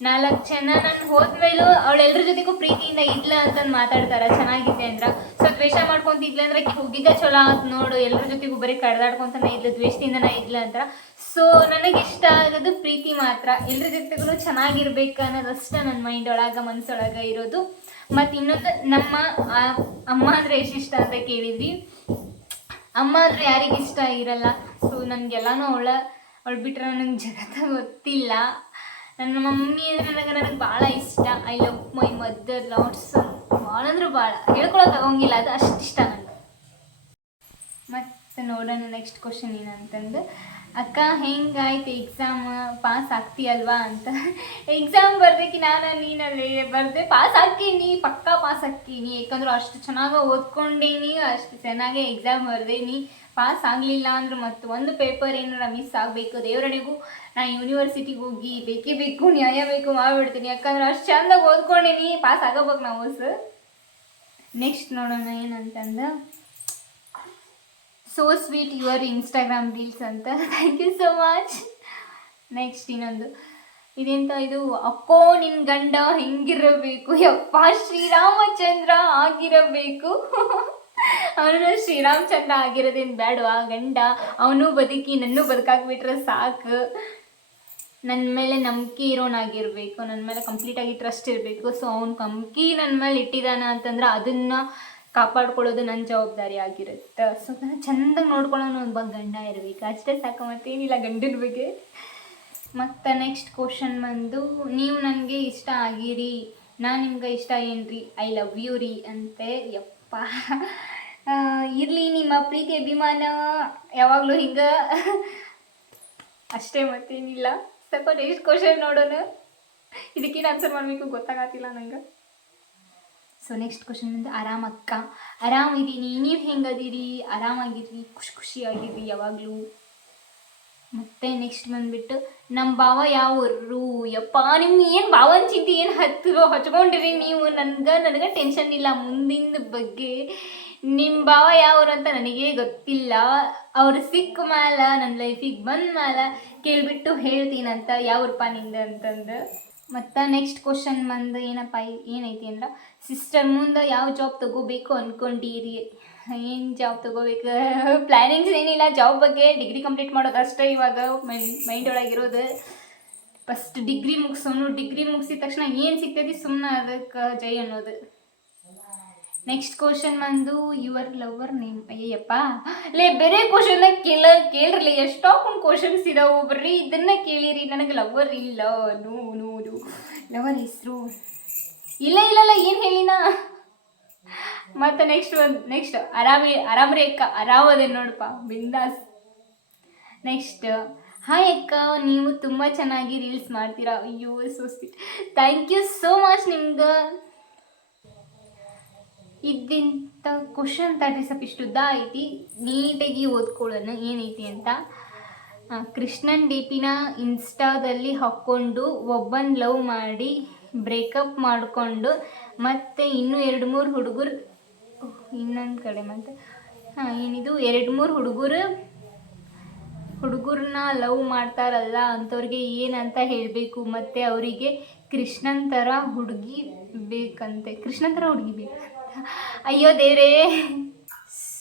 4 ಜನ ನಾನು ಹೋದ್ಮೇಲೂ ಅವಳು ಎಲ್ಲರ ಜೊತೆಗೂ ಪ್ರೀತಿಯಿಂದ ಇದ್ಲ ಅಂತಂದು ಮಾತಾಡ್ತಾರೆ ಚೆನ್ನಾಗಿದೆ ಅಂದ್ರೆ. ಸೊ ದ್ವೇಷ ಮಾಡ್ಕೊತಿದ್ಲ ಅಂದ್ರೆ ಹೋಗಿದ್ದೆ ಚಲೋ ಅಂತ ನೋಡು, ಎಲ್ಲರ ಜೊತೆಗೂ ಬರೀ ಕಡ್ದಾಡ್ಕೊತಾನೆ ಇದ್ಲು, ದ್ವೇಷದಿಂದನೇ ಇದ್ಲ ಅಂತ. ಸೊ ನನಗಿಷ್ಟ ಆಗೋದು ಪ್ರೀತಿ ಮಾತ್ರ. ಎಲ್ಲರ ಜೊತೆಗೂ ಚೆನ್ನಾಗಿರ್ಬೇಕು ಅನ್ನೋದಷ್ಟೇ ನನ್ನ ಮೈಂಡ್ ಒಳಗೆ ಮನಸ್ಸೊಳಗೆ ಇರೋದು. ಮತ್ತು ಇನ್ನೊಂದು, ನಮ್ಮ ಅಮ್ಮ ಅಂದರೆ ಎಷ್ಟು ಇಷ್ಟ ಅಂತ ಕೇಳಿದ್ವಿ. ಅಮ್ಮ ಅಂದರೆ ಯಾರಿಗಿಷ್ಟ ಇರಲ್ಲ. ಸೊ ನನಗೆಲ್ಲನೂ ಅವಳು ಬಿಟ್ಟರೆ ನನಗೆ ಜಗತ್ತ ಗೊತ್ತಿಲ್ಲ. ನನ್ನ ಮಮ್ಮಿ ಅಂದರೆ ನನಗೆ ಭಾಳ ಇಷ್ಟ. I love my mother lots. ಭಾಳ ಅಂದ್ರೆ ಭಾಳ ಹೇಳ್ಕೊಳಕ್ಕಾಗೋಂಗಿಲ್ಲ, ಅದು ಅಷ್ಟು ಇಷ್ಟ ನನಗೆ. ಮತ್ತು ನೋಡೋಣ ನೆಕ್ಸ್ಟ್ ಕ್ವಶನ್ ಏನಂತಂದು, ಅಕ್ಕ ಹೆಂಗಾಯ್ತು ಎಕ್ಸಾಮ್, ಪಾಸ್ ಆಗ್ತೀಯಲ್ವಾ ಅಂತ. ಎಕ್ಸಾಮ್ ಬರ್ದೇಕಿ ನೀನಲ್ಲಿ ಬರ್ದೆ ಪಾಸ್ ಹಾಕೀನಿ, ಪಕ್ಕಾ ಪಾಸ್ ಹಾಕೀನಿ. ಯಾಕಂದ್ರೆ ಅಷ್ಟು ಚೆನ್ನಾಗಿ ಓದ್ಕೊಂಡೀನಿ, ಅಷ್ಟು ಚೆನ್ನಾಗೇ ಎಕ್ಸಾಮ್ ಬರ್ದೇನಿ. ಪಾಸ್ ಆಗಲಿಲ್ಲ ಅಂದ್ರೆ ಮತ್ತು ಒಂದು ಪೇಪರ್ ಏನಾರ ಮಿಸ್ ಆಗಬೇಕು, ದೇವರಣಿಗೂ ನಾನು ಯೂನಿವರ್ಸಿಟಿಗೆ ಹೋಗಿ ಬೇಕೇ ಬೇಕು ನ್ಯಾಯ ಬೇಕು ಮಾಡಿಬಿಡ್ತೀನಿ. ಯಾಕಂದ್ರೆ ಅಷ್ಟು ಚೆಂದಾಗಿ ಓದ್ಕೊಂಡೀನಿ, ಪಾಸ್ ಆಗೋಬೇಕು ನಾವು ಸರ್. ನೆಕ್ಸ್ಟ್ ನೋಡೋಣ ಏನಂತಂದು, so sweet your Instagram reels ಅಂತ. Thank you so much. Next ಇನ್ನೊಂದು, ಇದೆಂತ ಇದು, ಅಕ್ಕೋ ನಿನ್ನ ಗಂಡ ಹೆಂಗಿರಬೇಕು? ಯಪ್ಪ ಶ್ರೀರಾಮಚಂದ್ರ ಆಗಿರಬೇಕು. ಅವನು ಶ್ರೀರಾಮಚಂದ್ರ ಆಗಿರೋದೇನು ಬೇಡವಾ? ಗಂಡ ಅವನು ಬದುಕಿ ನನ್ನೂ ಬದುಕಾಕ್ಬಿಟ್ರೆ ಸಾಕು. ನನ್ನ ಮೇಲೆ ನಂಬಿಕೆ ಇರೋನಾಗಿರಬೇಕು, ನನ್ನ ಮೇಲೆ ಕಂಪ್ಲೀಟಾಗಿ ಟ್ರಸ್ಟ್ ಇರಬೇಕು. ಸೊ ಅವ್ನು ನಂಬಿಕೆ ನನ್ನ ಮೇಲೆ ಇಟ್ಟಿದ್ದಾನ ಅಂತಂದ್ರೆ ಅದನ್ನು ಕಾಪಾಡ್ಕೊಳ್ಳೋದು ನನ್ನ ಜವಾಬ್ದಾರಿ ಆಗಿರುತ್ತೆ. ಸೊ ನಾನು ಚೆಂದಾಗಿ ನೋಡ್ಕೊಳ್ಳೋನು ಒಬ್ಬ ಗಂಡ ಇರಬೇಕು, ಅಷ್ಟೇ ಸಾಕು, ಮತ್ತೇನಿಲ್ಲ ಗಂಡನ ಬಗ್ಗೆ. ಮತ್ತು ನೆಕ್ಸ್ಟ್ ಕ್ವಶನ್ ಬಂದು, ನೀವು ನನಗೆ ಇಷ್ಟ ಆಗಿರಿ, ನಾನು ನಿಮ್ಗೆ ಇಷ್ಟ ಏನ್ರಿ? ಐ ಲವ್ ಯು ರೀ ಅಂತೆ. ಯಪ್ಪ ಇರಲಿ, ನಿಮ್ಮ ಪ್ರೀತಿ ಅಭಿಮಾನ ಯಾವಾಗಲೂ ಹಿಂಗೆ ಅಷ್ಟೇ, ಮತ್ತೇನಿಲ್ಲ. ಸ್ವಲ್ಪ ನೆಕ್ಸ್ಟ್ ಕ್ವಶನ್ ನೋಡೋಣ. ಇದಕ್ಕೇನು ಆನ್ಸರ್ ಮಾಡಬೇಕು ಗೊತ್ತಾಗತ್ತಿಲ್ಲ ನಂಗೆ. ಸೊ ನೆಕ್ಸ್ಟ್ ಕ್ವಶನ್ ಬಂದು, ಆರಾಮಕ್ಕ, ಆರಾಮಿದ್ದೀನಿ, ನೀವು ಹೆಂಗದಿರಿ? ಆರಾಮಾಗಿರ್ರಿ, ಖುಷಿಯಾಗಿರ್ರಿ ಯಾವಾಗಲೂ. ಮತ್ತು ನೆಕ್ಸ್ಟ್ ಬಂದುಬಿಟ್ಟು, ನಮ್ಮ ಭಾವ ಯಾವ ಊರು? ಯಪ್ಪ ನಿಮ್ಗೆ ಏನು ಭಾವನ ಚಿಂತೆ ಏನು ಹಚ್ಕೊಂಡಿರಿ ನೀವು? ನನಗೆ ಟೆನ್ಷನ್ ಇಲ್ಲ ಮುಂದಿನ ಬಗ್ಗೆ. ನಿಮ್ಮ ಭಾವ ಯಾವ ಊರು ಅಂತ ನನಗೇ ಗೊತ್ತಿಲ್ಲ. ಅವ್ರು ಸಿಕ್ಕ ಮೇಲೆ, ನನ್ನ ಲೈಫಿಗೆ ಬಂದ ಮೇಲೆ ಕೇಳಿಬಿಟ್ಟು ಹೇಳ್ತೀನಂತ ಯಾವ ಊರಪ್ಪ ನಿಂದು ಅಂತಂದು. ಮತ್ತು ನೆಕ್ಸ್ಟ್ ಕ್ವಶನ್ ಬಂದು ಏನೈತಿ ಅಂದ್ರೆ, ಸಿಸ್ಟರ್ ಮುಂದೆ ಯಾವ ಜಾಬ್ ತೊಗೋಬೇಕು ಅಂದ್ಕೊಂಡಿರಿ? ಏನು ಜಾಬ್ ತೊಗೋಬೇಕು ಪ್ಲ್ಯಾನಿಂಗ್ಸ್ ಏನಿಲ್ಲ. ಜಾಬ್ ಬಗ್ಗೆ ಡಿಗ್ರಿ ಕಂಪ್ಲೀಟ್ ಮಾಡೋದು ಅಷ್ಟೇ ಇವಾಗ ಮೈಂಡ್ ಒಳಗಿರೋದು. ಫಸ್ಟ್ ಡಿಗ್ರಿ ಮುಗಿಸೋನು, ಡಿಗ್ರಿ ಮುಗಿಸಿದ ತಕ್ಷಣ ಏನು ಸಿಗ್ತೈತಿ ಸುಮ್ಮನೆ ಅದಕ್ಕೆ ಜೈ ಅನ್ನೋದು. ನೆಕ್ಸ್ಟ್ ಕ್ವಶನ್ ಬಂದು, ಯುವರ್ ಲವರ್ ನೇಮ್. ಅಯ್ಯಪ್ಪ ಬೇರೆ ಕ್ವಶನ್ನ ಕೇಳ್ರಲಿ, ಎಷ್ಟೊಂದು ಕ್ವಶನ್ಸ್ ಇದಾವೆ, ಬರ್ರಿ ಇದನ್ನು ಕೇಳಿರಿ. ನನಗೆ ಲವರ್ ಇಲ್ಲ, ನೋ ಲವರ್ ಹೆಸರು ಇಲ್ಲ, ಏನು ಹೇಳಿನ. ಮತ್ತು ನೆಕ್ಸ್ಟ್ ಆರಾಮ್ರಿ ಅಕ್ಕ, ಆರಾಮದೆ ನೋಡಪ್ಪ, ಬಿಂದಾಸ್. ನೆಕ್ಸ್ಟ್, ಹಾಯ್ ಅಕ್ಕ, ನೀವು ತುಂಬ ಚೆನ್ನಾಗಿ ರೀಲ್ಸ್ ಮಾಡ್ತೀರಾ. ಅಯ್ಯೋ so sweet, thank you so much. ನಿಮ್ಗೆ ಇದಿಂತ ಕ್ವಶನ್ ತಡ್ರಿ ಸ್ವಲ್ಪ ಇಷ್ಟುದ್ದ ಐತಿ, ನೀಟಾಗಿ ಓದ್ಕೊಳ್ಳೋಣ ಏನೈತಿ ಅಂತ. ಕೃಷ್ಣನ್ ಡಿ.ಪಿನ ಇನ್ಸ್ಟಾದಲ್ಲಿ ಹಾಕ್ಕೊಂಡು ಒಬ್ಬನ ಲವ್ ಮಾಡಿ ಬ್ರೇಕಪ್ ಮಾಡಿಕೊಂಡು ಮತ್ತು ಇನ್ನೂ 2-3 ಹುಡುಗರು ಇನ್ನೊಂದು ಕಡೆ ಮತ್ತು ಏನಿದು 2-3 ಹುಡುಗರನ್ನ ಲವ್ ಮಾಡ್ತಾರಲ್ಲ ಅಂಥವ್ರಿಗೆ ಏನಂತ ಹೇಳಬೇಕು? ಮತ್ತು ಅವರಿಗೆ ಕೃಷ್ಣನ್ ಥರ ಹುಡುಗಿ ಬೇಕಂತೆ. ಅಯ್ಯೋ ದೇವ್ರೇ.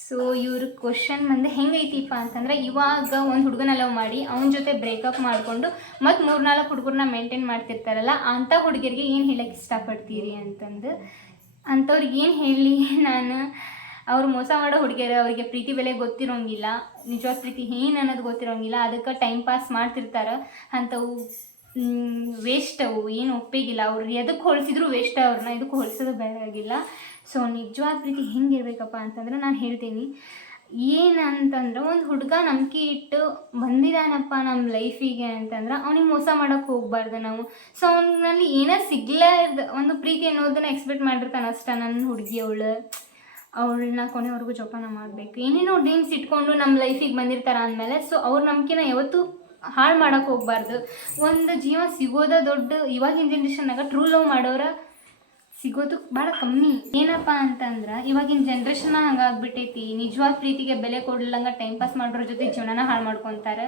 ಸೊ ಇವ್ರ ಕ್ವಶನ್ ಬಂದು ಹೆಂಗೈತಿಪ್ಪ ಅಂತಂದ್ರೆ, ಇವಾಗ ಒಂದು ಹುಡುಗನ ಲವ್ ಮಾಡಿ ಅವನ ಜೊತೆ ಬ್ರೇಕಪ್ ಮಾಡಿಕೊಂಡು ಮತ್ತು 3-4 ಹುಡುಗರನ್ನ ಮೇಂಟೈನ್ ಮಾಡ್ತಿರ್ತಾರಲ್ಲ, ಅಂಥ ಹುಡುಗಿಯರಿಗೆ ಏನು ಹೇಳಕ್ಕೆ ಇಷ್ಟಪಡ್ತೀರಿ ಅಂತಂದು. ಅಂಥವ್ರಿಗೆ ಏನು ಹೇಳಲಿ ನಾನು, ಅವ್ರು ಮೋಸ ಮಾಡೋ ಹುಡುಗಿಯರು, ಅವರಿಗೆ ಪ್ರೀತಿ ಬೆಲೆ ಗೊತ್ತಿರೋಂಗಿಲ್ಲ, ನಿಜವಾದ ಪ್ರೀತಿ ಏನು ಅನ್ನೋದು ಗೊತ್ತಿರೋಂಗಿಲ್ಲ, ಅದಕ್ಕೆ ಟೈಮ್ ಪಾಸ್ ಮಾಡ್ತಿರ್ತಾರೆ. ಅಂಥವು ವೇಸ್ಟ್, ಅವು ಏನು ಒಪ್ಪಿಗಿಲ್ಲ. ಅವ್ರು ಎದಕ್ಕೆ ಹೋಲಿಸಿದ್ರು ವೇಸ್ಟ್, ಅವ್ರನ್ನ ಇದಕ್ಕೆ ಹೋಲಿಸೋದು ಬೇಕಾಗಿಲ್ಲ. ಸೊ ನಿಜವಾದ ಪ್ರೀತಿ ಹೆಂಗಿರ್ಬೇಕಪ್ಪ ಅಂತಂದ್ರೆ ನಾನು ಹೇಳ್ತೀನಿ. ಏನಂತಂದ್ರೆ, ಒಂದು ಹುಡುಗ ನಂಬಿಕೆ ಇಟ್ಟು ಬಂದಿದ್ದಾನಪ್ಪ ನಮ್ಮ ಲೈಫಿಗೆ ಅಂತಂದ್ರೆ ಅವ್ನಿಗೆ ಮೋಸ ಮಾಡೋಕ್ಕೆ ಹೋಗ್ಬಾರ್ದು ನಾವು. ಸೊ ಅವನಲ್ಲಿ ಏನೋ ಸಿಗ್ಲಾರ್ದು ಒಂದು ಪ್ರೀತಿ ಅನ್ನೋದನ್ನ ಎಕ್ಸ್ಪೆಕ್ಟ್ ಮಾಡಿರ್ತಾನೆ ಅಷ್ಟ. ನನ್ನ ಹುಡುಗಿ ಅವಳನ್ನ ಕೊನೆವರೆಗೂ ಜೋಪಾನ ಮಾಡಬೇಕು. ಏನೇನೋ ಡ್ರೀಮ್ಸ್ ಇಟ್ಕೊಂಡು ನಮ್ಮ ಲೈಫಿಗೆ ಬಂದಿರ್ತಾರೆ ಅಂದಮೇಲೆ, ಸೊ ಅವ್ರ ನಂಬಿಕೆನ ಯಾವತ್ತೂ ಹಾಳು ಮಾಡೋಕ್ಕೆ ಹೋಗ್ಬಾರ್ದು. ಒಂದು ಜೀವ ಸಿಗೋದ ದೊಡ್ಡ. ಇವಾಗಿನ ಜನ್ರೇಷನ್ನಾಗ ಟ್ರೂ ಲವ್ ಮಾಡೋರ ಸಿಗೋದು ಭಾಳ ಕಮ್ಮಿ. ಏನಪ್ಪ ಅಂತಂದ್ರೆ, ಇವಾಗಿನ ಜನ್ರೇಷನ್ ಹಂಗಾಗ್ಬಿಟ್ಟೈತಿ. ನಿಜವಾದ ಪ್ರೀತಿಗೆ ಬೆಲೆ ಕೊಡ್ಲಂಗೆ ಟೈಮ್ ಪಾಸ್ ಮಾಡೋರ ಜೊತೆ ಜೀವನನ ಹಾಳು ಮಾಡ್ಕೊತಾರೆ.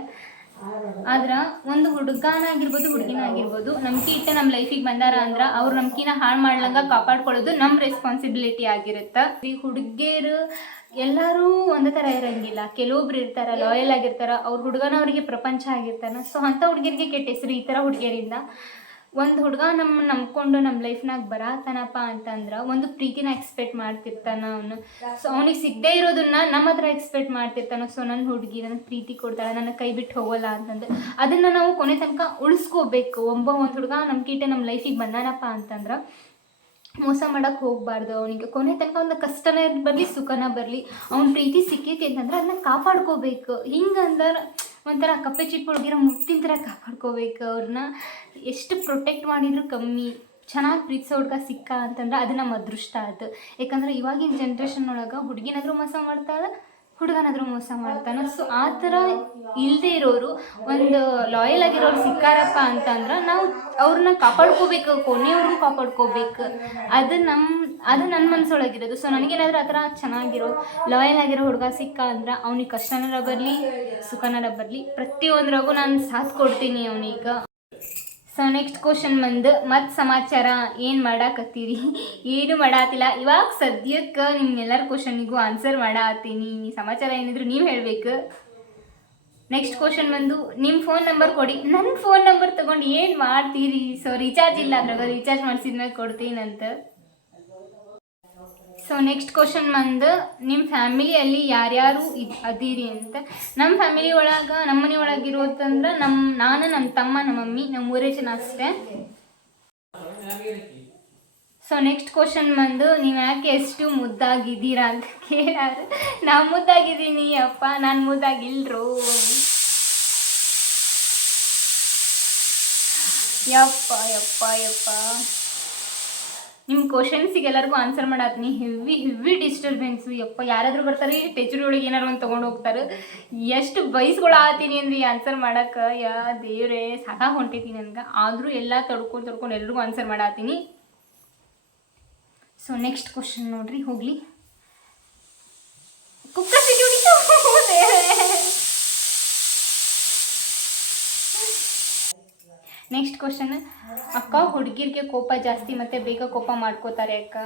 ಆದ್ರೆ ಒಂದು ಹುಡುಗನಾಗಿರ್ಬೋದು ಹುಡುಗಿನ ಆಗಿರ್ಬೋದು ನಂಬಿಕೆ ಇಟ್ಟು ನಮ್ಮ ಲೈಫಿಗೆ ಬಂದಾರ ಅಂದ್ರೆ ಅವ್ರ ನಂಬಿಕೆನ ಹಾಳು ಮಾಡ್ಲಂಗೆ ಕಾಪಾಡ್ಕೊಳ್ಳೋದು ನಮ್ಮ ರೆಸ್ಪಾನ್ಸಿಬಿಲಿಟಿ ಆಗಿರುತ್ತೆ. ಈ ಹುಡುಗಿಯರು ಎಲ್ಲರೂ ಒಂದೇ ಥರ ಇರೋಂಗಿಲ್ಲ. ಕೆಲವೊಬ್ರು ಇರ್ತಾರೆ ಲಾಯಲ್ ಆಗಿರ್ತಾರೆ, ಅವ್ರ ಹುಡುಗನ ಅವರಿಗೆ ಪ್ರಪಂಚ ಆಗಿರ್ತಾನೆ. ಸೊ ಅಂಥ ಹುಡುಗಿಯರಿಗೆ ಕೆಟ್ಟ ಹೆಸರು ಈ ಥರ ಹುಡುಗಿಯರಿಂದ. ಒಂದು ಹುಡುಗ ನಮ್ಮ ನಂಬ್ಕೊಂಡು ನಮ್ಮ ಲೈಫ್ನಾಗ ಬರತಾನಪ್ಪ ಅಂತಂದ್ರೆ ಒಂದು ಪ್ರೀತಿನ ಎಕ್ಸ್ಪೆಕ್ಟ್ ಮಾಡ್ತಿರ್ತಾನೆ ಅವನು. ಸೊ ಅವ್ನಿಗೆ ಸಿಗದೇ ಇರೋದನ್ನ ನಮ್ಮ ಹತ್ರ ಎಕ್ಸ್ಪೆಕ್ಟ್ ಮಾಡ್ತಿರ್ತಾನೆ. ಸೊ ನನ್ನ ಹುಡುಗಿ ನನಗೆ ಪ್ರೀತಿ ಕೊಡ್ತಾಳೆ, ನನ್ನ ಕೈ ಬಿಟ್ಟು ಹೋಗೋಲ್ಲ ಅಂತಂದು ಅದನ್ನು ನಾವು ಕೊನೆ ತನಕ ಉಳಿಸ್ಕೋಬೇಕು. ಒಂದು ಹುಡುಗ ನಮ್ಮ ಕೀಟ ನಮ್ಮ ಲೈಫಿಗೆ ಬಂದಾನಪ್ಪ ಅಂತಂದ್ರೆ ಮೋಸ ಮಾಡೋಕ್ಕೆ ಹೋಗಬಾರ್ದು. ಅವನಿಗೆ ಕೊನೆ ತನಕ ಒಂದು ಕಷ್ಟನೇ ಬರಲಿ ಸುಖನ ಬರಲಿ, ಅವ್ನ ಪ್ರೀತಿ ಸಿಕ್ಕೈತಿ ಅಂತಂದ್ರೆ ಅದನ್ನ ಕಾಪಾಡ್ಕೋಬೇಕು. ಹಿಂಗಂದ್ರೆ ಒಂಥರ ಕಪ್ಪೆ ಚಿಪ್ಪು ಹುಡುಗಿರೋ ಮುತ್ತಿನ ಥರ ಕಾಪಾಡ್ಕೋಬೇಕು. ಅವ್ರನ್ನ ಎಷ್ಟು ಪ್ರೊಟೆಕ್ಟ್ ಮಾಡಿದ್ರು ಕಮ್ಮಿ. ಚೆನ್ನಾಗಿ ಪ್ರೀತಿಸೋ ಹುಡುಗ ಸಿಕ್ಕ ಅಂತಂದ್ರೆ ಅದು ನಮ್ಮ ಅದೃಷ್ಟ ಅದು. ಯಾಕಂದ್ರೆ ಇವಾಗಿನ ಜನ್ರೇಷನ್ ಒಳಗೆ ಹುಡುಗಿನಾದರೂ ಮೋಸ ಮಾಡ್ತಾಳೆ, ಹುಡುಗನಾದರೂ ಮೋಸ ಮಾಡ್ತಾನೆ. ಸೊ ಆ ಥರ ಇಲ್ಲದೆ ಇರೋರು, ಒಂದು ಲಾಯಲ್ ಆಗಿರೋರು ಸಿಕ್ಕಾರಪ್ಪ ಅಂತಂದ್ರೆ ನಾವು ಅವ್ರನ್ನ ಕಾಪಾಡ್ಕೋಬೇಕು, ಕೊನೆಯವ್ರನ್ನ ಕಾಪಾಡ್ಕೋಬೇಕು. ಅದು ನನ್ನ ಮನಸ್ಸೊಳಗಿರೋದು. ಸೊ ನನಗೇನಾದರೂ ಆ ಥರ ಚೆನ್ನಾಗಿರೋ ಲಾಯಲ್ ಆಗಿರೋ ಹುಡುಗ ಸಿಕ್ಕ ಅಂದ್ರೆ ಅವ್ನಿಗೆ ಕಷ್ಟನಾರ ಬರಲಿ ಸುಖನಾರ ಬರಲಿ ಪ್ರತಿಯೊಂದ್ರಾಗೂ ನಾನು ಸಾಥ್ ಕೊಡ್ತೀನಿ ಅವನಿಗೆ. ಸೊ ನೆಕ್ಸ್ಟ್ ಕ್ವಶನ್ ಬಂದು, ಮತ್ತು ಸಮಾಚಾರ ಏನು ಮಾಡಾಕತ್ತೀರಿ? ಏನು ಮಾಡಾತಿಲ್ಲ. ಇವಾಗ ಸದ್ಯಕ್ಕೆ ನಿಮ್ಮೆಲ್ಲರ ಕ್ವಶನಿಗೂ ಆನ್ಸರ್ ಮಾಡಾತ್ತೀನಿ. ಸಮಾಚಾರ ಏನಿದ್ರು ನೀವು ಹೇಳಬೇಕು. ನೆಕ್ಸ್ಟ್ ಕ್ವಶನ್ ಬಂದು, ನಿಮ್ಮ ಫೋನ್ ನಂಬರ್ ಕೊಡಿ. ನನ್ನ ಫೋನ್ ನಂಬರ್ ತೊಗೊಂಡು ಏನು ಮಾಡ್ತೀರಿ? ಸೊ ರೀಚಾರ್ಜ್ ಇಲ್ಲ ಅದ್ರಾಗ, ರೀಚಾರ್ಜ್ ಮಾಡಿಸಿದ್ಮೇಲೆ ಕೊಡ್ತೀನಂತ. ಸೊ ನೆಕ್ಸ್ಟ್ ಕ್ವಶನ್ ಬಂದು, ನಿಮ್ಮ ಫ್ಯಾಮಿಲಿಯಲ್ಲಿ ಯಾರ್ಯಾರು ಅದೀರಿ ಅಂತ. ನಮ್ಮ ಫ್ಯಾಮಿಲಿ ಒಳಗೆ, ನಮ್ಮ ಮನೆ ಒಳಗಿರೋದಂದ್ರೆ ನಾನು, ನಮ್ಮ ತಮ್ಮ, ನಮ್ಮ ಮಮ್ಮಿ, ನಮ್ಮ 3 ಜನ ಅಷ್ಟೇ. ಸೊ ನೆಕ್ಸ್ಟ್ ಕ್ವಶನ್ ಬಂದು, ನೀವು ಯಾಕೆ ಎಷ್ಟು ಮುದ್ದಾಗಿದ್ದೀರಾ ಅಂತ ಕೇಳಾರು. ನಾನು ಮುದ್ದಾಗಿದ್ದೀನಿ ಅಪ್ಪ, ನಾನು ಮುದ್ದಾಗಿಲ್ರು. ಯಪ್ಪ ಯಪ್ಪ ಯಪ್ಪ, ನಿಮ್ಮ ಕ್ವಶನ್ಸಿಗೆ ಎಲ್ಲರಿಗೂ ಆನ್ಸರ್ ಮಾಡತ್ತೀನಿ. Heavy disturbance. ಯಪ್ಪ, ಯಾರಾದರೂ ಬರ್ತಾರೆ ಟೆಚುರಿ ಒಳಗೆ ಏನಾರು ಒಂದು ತೊಗೊಂಡು ಹೋಗ್ತಾರೆ. ಎಷ್ಟು ಬಯಸ್ಕೊಳತ್ತೀನಿ ಅಂದ್ರೆ ಆನ್ಸರ್ ಮಾಡೋಕ್ಕೆ ಯಾ ದೇವ್ರೇ ಸಾಕಾಗಿ ಹೊಂಟೈತಿ ನನಗೆ. ಆದರೂ ಎಲ್ಲ ತಡ್ಕೊಂಡು ಎಲ್ರಿಗೂ ಆನ್ಸರ್ ಮಾಡತ್ತೀನಿ. ಸೊ ನೆಕ್ಸ್ಟ್ ಕ್ವಶನ್ ನೋಡ್ರಿ, ಹೋಗಲಿ. ಕುಕ್ಕ ನೆಕ್ಸ್ಟ್ ಕ್ವಶನ್, ಅಕ್ಕ ಹುಡುಗಿರಿಗೆ ಕೋಪ ಜಾಸ್ತಿ ಮತ್ತು ಬೇಗ ಕೋಪ ಮಾಡ್ಕೋತಾರೆ ಅಕ್ಕ?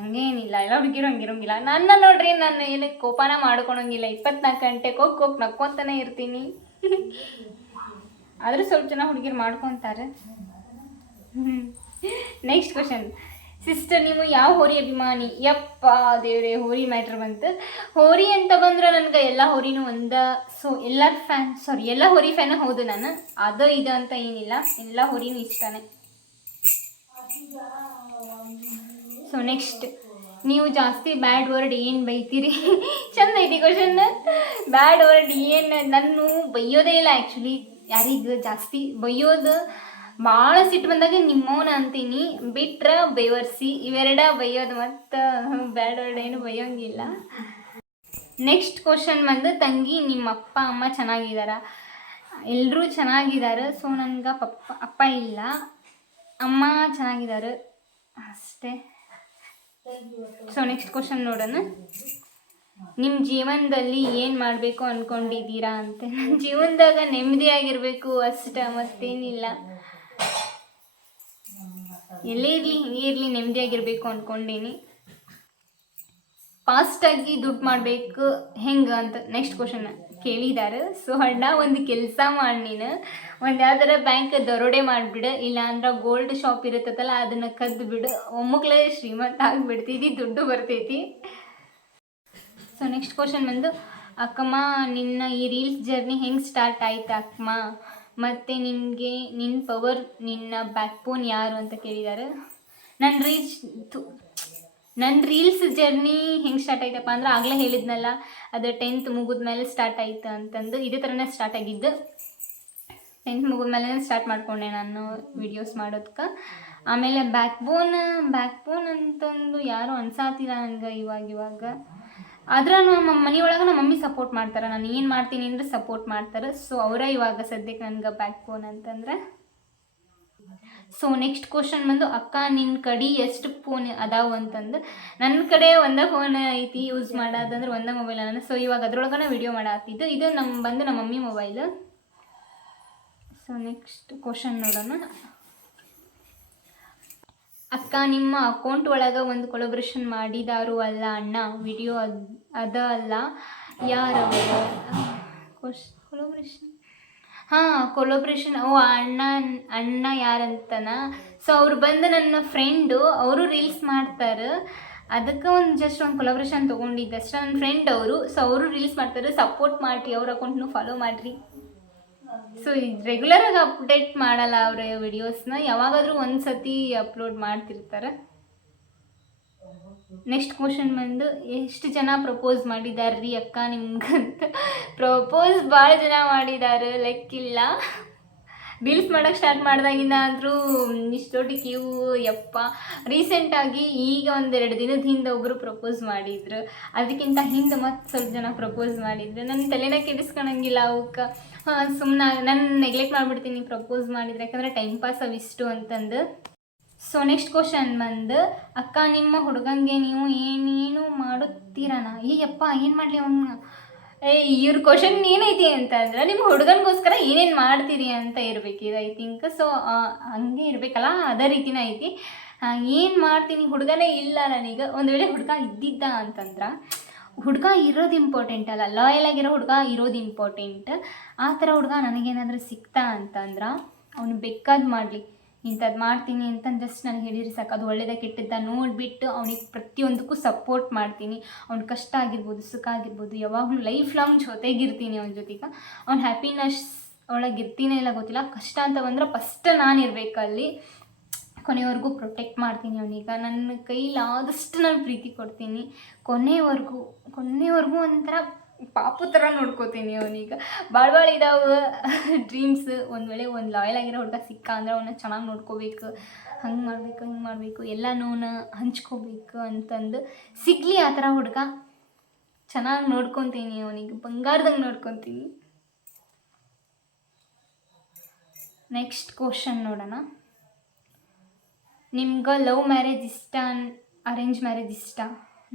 ಹಂಗೇನಿಲ್ಲ, ಎಲ್ಲ ಹುಡುಗಿರು ಹಂಗಿರೋಂಗಿಲ್ಲ. ನನ್ನ ನೋಡ್ರಿ, ನಾನು ಏನಕ್ಕೆ ಕೋಪನ ಮಾಡ್ಕೊಳಂಗಿಲ್ಲ. 24 ಗಂಟೆ ಕೋಕ್ ನಕ್ಕೊತಾನೆ ಇರ್ತೀನಿ. ಆದರೂ ಸ್ವಲ್ಪ ಜನ ಹುಡುಗಿರು ಮಾಡ್ಕೊತಾರೆ. ನೆಕ್ಸ್ಟ್ ಕ್ವಶನ್, ಸಿಸ್ಟರ್ ನೀವು ಯಾವ ಹೋರಿ ಅಭಿಮಾನಿ? ಯಪ್ಪ ದೇವ್ರೆ, ಹೋರಿ ಮ್ಯಾಟ್ರ್ ಬಂತು. ಹೋರಿ ಅಂತ ಬಂದ್ರೆ ನನಗೆ ಎಲ್ಲ ಹೋರಿನೂ ಸೊ ಎಲ್ಲ ಹೋರಿ ಫ್ಯಾನು ಹೌದು ನಾನು. ಅದು ಇದು ಅಂತ ಏನಿಲ್ಲ, ಎಲ್ಲ ಹೋರಿನೂ ಇಷ್ಟನೇ. ಸೊ ನೆಕ್ಸ್ಟ್, ನೀವು ಜಾಸ್ತಿ ಬ್ಯಾಡ್ ವರ್ಡ್ ಏನು ಬೈತೀರಿ? ಚಂದ ಐತಿ ಕ್ವಶನ್. ಬ್ಯಾಡ್ ವರ್ಡ್ ಏನು? ನಾನು ಬೈಯೋದೇ ಇಲ್ಲ ಆ್ಯಕ್ಚುಲಿ. ಯಾರಿಗೆ ಜಾಸ್ತಿ ಬೈಯೋದು ಭಾಳ ಸಿಟ್ಟು ಬಂದಾಗ ನಿಮ್ಮವನ ಅಂತೀನಿ, ಬಿಟ್ರೆ ಬೇವರ್ಸಿ ಇವೆರಡ ಬೈಯೋದು. ಮತ್ತು ಬ್ಯಾಡ್ ವರ್ಡ್ ಏನು ಬೈಯೋಂಗಿಲ್ಲ. ನೆಕ್ಸ್ಟ್ ಕ್ವಶನ್ ಬಂದು, ತಂಗಿ ನಿಮ್ಮ ಅಪ್ಪ ಅಮ್ಮ ಚೆನ್ನಾಗಿದ್ದಾರ? ಎಲ್ಲರೂ ಚೆನ್ನಾಗಿದ್ದಾರೆ. ಸೊ ನನಗೆ ಅಪ್ಪ ಇಲ್ಲ, ಅಮ್ಮ ಚೆನ್ನಾಗಿದ್ದಾರೆ ಅಷ್ಟೇ. ಸೊ ನೆಕ್ಸ್ಟ್ ಕ್ವಶನ್ ನೋಡೋಣ. ನಿಮ್ಮ ಜೀವನದಲ್ಲಿ ಏನು ಮಾಡಬೇಕು ಅಂದ್ಕೊಂಡಿದ್ದೀರಾ ಅಂತ. ನನ್ನ ಜೀವನದಾಗ ನೆಮ್ಮದಿಯಾಗಿರಬೇಕು ಅಷ್ಟೇ, ಮತ್ತೇನಿಲ್ಲ. ಎಲ್ಲೇ ಇರಲಿ ಹಿಂಗೆ ಇರಲಿ ನೆಮ್ಮದಿಯಾಗಿರಬೇಕು ಅಂದ್ಕೊಂಡೀನಿ. ಫಾಸ್ಟಾಗಿ ದುಡ್ಡು ಮಾಡಬೇಕು ಹೆಂಗೆ ಅಂತ ನೆಕ್ಸ್ಟ್ ಕ್ವಶನ್ ಕೇಳಿದ್ದಾರೆ. ಸೊ ಅಣ್ಣ ಒಂದು ಕೆಲಸ ಮಾಡಿ, ನೀನು ಒಂದು ಯಾವ್ದಾರ ಬ್ಯಾಂಕ್ ದರೋಡೆ ಮಾಡಿಬಿಡು, ಇಲ್ಲ ಅಂದ್ರೆ ಗೋಲ್ಡ್ ಶಾಪ್ ಇರುತ್ತಲ್ಲ ಅದನ್ನು ಕದ್ದು ಬಿಡು, ಒಮ್ಮಕ್ಲೇ ಶ್ರೀಮಂತ ಆಗಿಬಿಡ್ತೈತಿ, ದುಡ್ಡು ಬರ್ತೈತಿ. ಸೊ ನೆಕ್ಸ್ಟ್ ಕ್ವಶನ್ ಬಂದು, ಅಕ್ಕಮ್ಮ ನಿನ್ನ ಈ ರೀಲ್ಸ್ ಜರ್ನಿ ಹೆಂಗೆ ಸ್ಟಾರ್ಟ್ ಆಯ್ತು ಅಕ್ಕಮ್ಮ, ಮತ್ತು ನಿನಗೆ ನಿನ್ನ ಪವರ್, ನಿನ್ನ ಬ್ಯಾಕ್ ಬೋನ್ ಯಾರು ಅಂತ ಕೇಳಿದ್ದಾರೆ. ನನ್ನ ರೀಲ್ಸ್ ಜರ್ನಿ ಹೆಂಗೆ ಸ್ಟಾರ್ಟ್ ಆಯ್ತಪ್ಪ ಅಂದ್ರೆ ಆಗಲೇ ಹೇಳಿದ್ನಲ್ಲ, ಅದು 10th ಮುಗಿದ್ಮೇಲೆ ಸ್ಟಾರ್ಟ್ ಆಯ್ತು ಅಂತಂದು. ಇದೇ ಥರನೇ ಸ್ಟಾರ್ಟ್ ಆಗಿದ್ದು. 10th ಮುಗಿದ್ಮೇಲೆ ಸ್ಟಾರ್ಟ್ ಮಾಡಿಕೊಂಡೆ ನಾನು ವೀಡಿಯೋಸ್ ಮಾಡೋದಕ್ಕೆ. ಆಮೇಲೆ ಬ್ಯಾಕ್ ಬೋನ್ ಅಂತಂದು ಯಾರೂ ಅನ್ಸಾತಿಲ್ಲ ನನಗೆ ಇವಾಗ. ಆದ್ರೆ ನಮ್ಮ ಮನೆಯೊಳಗೆ ನಮ್ಮ ಮಮ್ಮಿ ಸಪೋರ್ಟ್ ಮಾಡ್ತಾರೆ, ನಾನು ಏನು ಮಾಡ್ತೀನಿ ಅಂದರೆ ಸಪೋರ್ಟ್ ಮಾಡ್ತಾರೆ. ಸೊ ಅವರೇ ಇವಾಗ ಸದ್ಯಕ್ಕೆ ನನಗೆ ಬ್ಯಾಕ್ ಬೋನ್ ಅಂತಂದ್ರೆ. ಸೊ ನೆಕ್ಸ್ಟ್ ಕ್ವಶನ್ ಬಂದು, ಅಕ್ಕ ನಿನ್ನ ಕಡೆ ಎಷ್ಟು ಫೋನ್ ಅದಾವು ಅಂತಂದು. ನನ್ನ ಕಡೆ ಒಂದೇ ಫೋನ್ ಐತಿ, ಯೂಸ್ ಮಾಡೋದಂದ್ರೆ ಒಂದೇ ಮೊಬೈಲ್ ನಾನು. ಸೊ ಇವಾಗ ಅದ್ರೊಳಗನೆ ವಿಡಿಯೋ ಮಾಡಾಕ್ತಿದ್ದು. ಇದು ನಮ್ಮ mummy mobile. So next question ನೋಡೋಣ. ಅಕ್ಕ ನಿಮ್ಮ ಅಕೌಂಟ್ ಒಳಗೆ ಒಂದು ಕೊಲಬ್ರೇಷನ್ ಮಾಡಿದಾರು ಅಲ್ಲ ಅಣ್ಣ, ವಿಡಿಯೋ ಅದ ಅಲ್ಲ, ಯಾರವರು ಕೊಲಬ್ರೇಷನ್? ಕೊಲಬ್ರೇಷನ್ ಅಣ್ಣ ಯಾರಂತನ. ಸೊ ಅವ್ರು ಬಂದು ನನ್ನ ಫ್ರೆಂಡು, ಅವರು ರೀಲ್ಸ್ ಮಾಡ್ತಾರೆ, ಅದಕ್ಕೆ ಜಸ್ಟ್ ಒಂದು ಕೊಲಬ್ರೇಷನ್ ತೊಗೊಂಡಿದ್ದೆ ಅಷ್ಟೇ. ನನ್ನ ಫ್ರೆಂಡ್ ಅವರು. ಸೊ ಅವರು ರೀಲ್ಸ್ ಮಾಡ್ತಾರೆ, ಸಪೋರ್ಟ್ ಮಾಡಿರಿ, ಅವ್ರ ಅಕೌಂಟ್ನು ಫಾಲೋ ಮಾಡಿರಿ. ಸೊ ರೆಗ್ಯುಲರಾಗಿ ಅಪ್ಡೇಟ್ ಮಾಡಲ್ಲ ಅವರ ವಿಡಿಯೋಸ್ನ, ಯಾವಾಗಾದರೂ ಒಂದು ಸತಿ ಅಪ್ಲೋಡ್ ಮಾಡ್ತಿರ್ತಾರೆ. ನೆಕ್ಸ್ಟ್ ಕ್ವಶನ್ ಬಂದು, ಎಷ್ಟು ಜನ ಪ್ರಪೋಸ್ ಮಾಡಿದ್ದಾರೆ ರೀ ಅಕ್ಕ ನಿಮ್ಗಂತ? ಪ್ರಪೋಸ್ ಭಾಳ ಜನ ಮಾಡಿದ್ದಾರೆ, ಲೆಕ್ಕಿಲ್ಲ. ರೀಲ್ಸ್ ಮಾಡೋಕ್ಕೆ ಸ್ಟಾರ್ಟ್ ಮಾಡ್ದಾಗಿಂದ ಅಂದರೂ ಇಷ್ಟೊಟ್ಟಿಗೆ ಯಪ್ಪ. ರೀಸೆಂಟಾಗಿ ಈಗ 1-2 ದಿನದ ಹಿಂದೆ ಒಬ್ಬರು ಪ್ರಪೋಸ್ ಮಾಡಿದ್ರು, ಅದಕ್ಕಿಂತ ಹಿಂದೆ ಮತ್ತೆ ಸ್ವಲ್ಪ ಜನ ಪ್ರಪೋಸ್ ಮಾಡಿದ್ರು. ನನ್ನ ತಲೆನ ಕೆಡಿಸ್ಕೊಳಂಗಿಲ್ಲ ಅವಕ್ಕೆ. ಸುಮ್ಮನೆ ನಾನು ನೆಗ್ಲೆಕ್ಟ್ ಮಾಡಿಬಿಡ್ತೀನಿ ಪ್ರಪೋಸ್ ಮಾಡಿದ್ರೆ, ಯಾಕಂದರೆ ಟೈಮ್ ಪಾಸ್ ಅವಿಷ್ಟು ಅಂತಂದು. ಸೊ ನೆಕ್ಸ್ಟ್ ಕ್ವಶನ್ ಬಂದು, ಅಕ್ಕ ನಿಮ್ಮ ಹುಡುಗಂಗೆ ನೀವು ಏನೇನು ಮಾಡುತ್ತೀರಣ್ಣ? ಯಪ್ಪ ಏನು ಮಾಡಲಿ ಅವನ್ನ. ಇವ್ರ ಕ್ವಶನ್ ಏನೈತಿ ಅಂತಂದ್ರೆ, ನಿಮ್ಮ ಹುಡುಗನಿಗೋಸ್ಕರ ಏನೇನು ಮಾಡ್ತೀರಿ ಅಂತ ಇರಬೇಕಿದೆ ಐ ಥಿಂಕ್. ಸೊ ಹಂಗೆ ಇರಬೇಕಲ್ಲ, ಅದೇ ರೀತಿನೇ ಐತಿ. ಏನು ಮಾಡ್ತೀನಿ, ಹುಡುಗನೇ ಇಲ್ಲ ನನಗೆ. ಒಂದು ವೇಳೆ ಹುಡುಗ ಇದ್ದಿದ್ದ ಅಂತಂದ್ರೆ, ಹುಡುಗ ಇರೋದು ಇಂಪಾರ್ಟೆಂಟ್ ಅಲ್ಲ, ಲಾಯಲ್ ಆಗಿರೋ ಹುಡುಗ ಇರೋದು ಇಂಪಾರ್ಟೆಂಟ್. ಆ ಥರ ಹುಡುಗ ನನಗೇನಾದರೂ ಸಿಕ್ತಾ ಅಂತಂದ್ರೆ ಅವನು ಬೇಕಾದ್ ಮಾಡಲಿ, ಇಂಥದ್ದು ಮಾಡ್ತೀನಿ ಅಂತ ಜಸ್ಟ್ ನನಗೆ ಹೇಳಿರಿ ಸಾಕು. ಅದು ಒಳ್ಳೆಯದ ಕೆಟ್ಟದ್ದ ನೋಡಿಬಿಟ್ಟು ಅವನಿಗೆ ಪ್ರತಿಯೊಂದಕ್ಕೂ ಸಪೋರ್ಟ್ ಮಾಡ್ತೀನಿ. ಅವ್ನ ಕಷ್ಟ ಆಗಿರ್ಬೋದು, ಸುಖ ಆಗಿರ್ಬೋದು, ಯಾವಾಗಲೂ ಲೈಫ್ ಲಾಂಗ್ ಜೊತೆಗಿರ್ತೀನಿ ಅವನ ಜೊತೆಗೆ. ಅವ್ನ ಹ್ಯಾಪಿನೆಸ್ ಒಳಗೆ ಇರ್ತೀನೇ ಇಲ್ಲ ಗೊತ್ತಿಲ್ಲ. ಕಷ್ಟ ಅಂತ ಬಂದರೆ ಫಸ್ಟ್ ನಾನು ಇರಬೇಕಲ್ಲಿ, ಕೊನೆಯವರೆಗೂ ಪ್ರೊಟೆಕ್ಟ್ ಮಾಡ್ತೀನಿ ಅವನಿಗೆ. ನನ್ನ ಕೈಲಾದಷ್ಟು ನಾನು ಪ್ರೀತಿ ಕೊಡ್ತೀನಿ, ಕೊನೆಯವರೆಗೂ ಒಂಥರ ಪಾಪು ಥರ ನೋಡ್ಕೋತೀನಿ ಅವನಿಗೆ. ಭಾಳ ಇದಾವೆ ಡ್ರೀಮ್ಸ್. ಒಂದು ವೇಳೆ ಒಂದು ಲಾಯಲ್ ಆಗಿರೋ ಹುಡುಗ ಸಿಕ್ಕ ಅಂದ್ರೆ ಅವನ್ನ ಚೆನ್ನಾಗಿ ನೋಡ್ಕೋಬೇಕು, ಹಂಗೆ ಮಾಡಬೇಕು, ಹಿಂಗೆ ಮಾಡಬೇಕು, ಎಲ್ಲನೂ ಹಂಚ್ಕೋಬೇಕು ಅಂತಂದು. ಸಿಗಲಿ ಆ ಥರ ಹುಡುಗ, ಚೆನ್ನಾಗಿ ನೋಡ್ಕೊತೀನಿ ಅವನಿಗೆ, ಬಂಗಾರದಂಗೆ ನೋಡ್ಕೊತೀನಿ. ನೆಕ್ಸ್ಟ್ ಕ್ವಶನ್ ನೋಡೋಣ. ನಿಮ್ಗೆ ಲವ್ ಮ್ಯಾರೇಜ್ ಇಷ್ಟ, ಅರೇಂಜ್ ಮ್ಯಾರೇಜ್ ಇಷ್ಟ?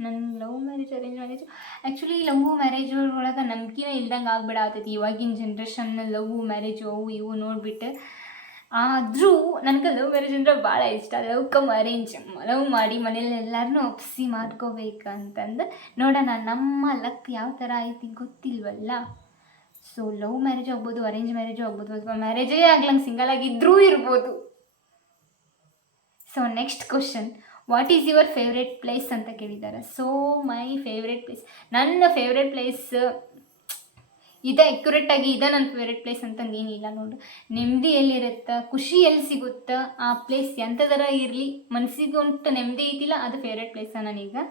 ನನ್ನ love marriage, arrange marriage, actually love marriage ಒಳಗೆ ನಂಬಿಕೆನೇ ಇಲ್ದಂಗೆ ಆಗ್ಬಿಡಾತೈತಿ ಇವಾಗಿನ ಜನ್ರೇಷನ್. ಲವ್ ಮ್ಯಾರೇಜು ಅವು ಇವು ನೋಡಿಬಿಟ್ಟು. ಆದರೂ ನನಗೆ ಲವ್ ಮ್ಯಾರೇಜ್ ಅಂದರೆ ಭಾಳ ಇಷ್ಟ. ಲವ್ ಕಮ್ ಅರೇಂಜ್, ಲವ್ ಮಾಡಿ ಮನೇಲಿ ಎಲ್ಲರನ್ನೂ ಒಪ್ಪಿಸಿ ಮಾಡ್ಕೋಬೇಕಂತಂದು. ನೋಡೋಣ ನಮ್ಮ ಲಕ್ ಯಾವ ಥರ ಐತಿ ಗೊತ್ತಿಲ್ವಲ್ಲ. ಸೊ ಲವ್ ಮ್ಯಾರೇಜ್ ಆಗ್ಬೋದು, ಅರೇಂಜ್ ಮ್ಯಾರೇಜು ಆಗ್ಬೋದು, ಅಥವಾ ಮ್ಯಾರೇಜೇ ಆಗ್ಲಂಗೆ ಸಿಂಗಲ್ ಆಗಿದ್ದರೂ ಇರ್ಬೋದು. So next question, what is your favourite place ಅಂತ ಕೇಳಿದ್ದಾರೆ. ಸೊ ಮೈ ಫೇವ್ರೆಟ್ ಪ್ಲೇಸ್, ನನ್ನ ಫೇವ್ರೆಟ್ ಪ್ಲೇಸ್ ಇದೆ, ಅಕ್ಯುರೇಟಾಗಿ ಇದೆ ನನ್ನ ಫೇವ್ರೆಟ್ ಪ್ಲೇಸ್ ಅಂತಂದು ಏನಿಲ್ಲ ನೋಡು. ನೆಮ್ಮದಿ ಎಲ್ಲಿರುತ್ತೆ, ಖುಷಿ ಎಲ್ಲಿ ಸಿಗುತ್ತೆ, ಆ ಪ್ಲೇಸ್ ಎಂಥದರ ಇರಲಿ, ಮನಸ್ಸಿಗುಂಟು ನೆಮ್ಮದಿ ಐತಿಲ್ಲ, ಅದು ಫೇವ್ರೆಟ್ ಪ್ಲೇಸ ನನಗೆ.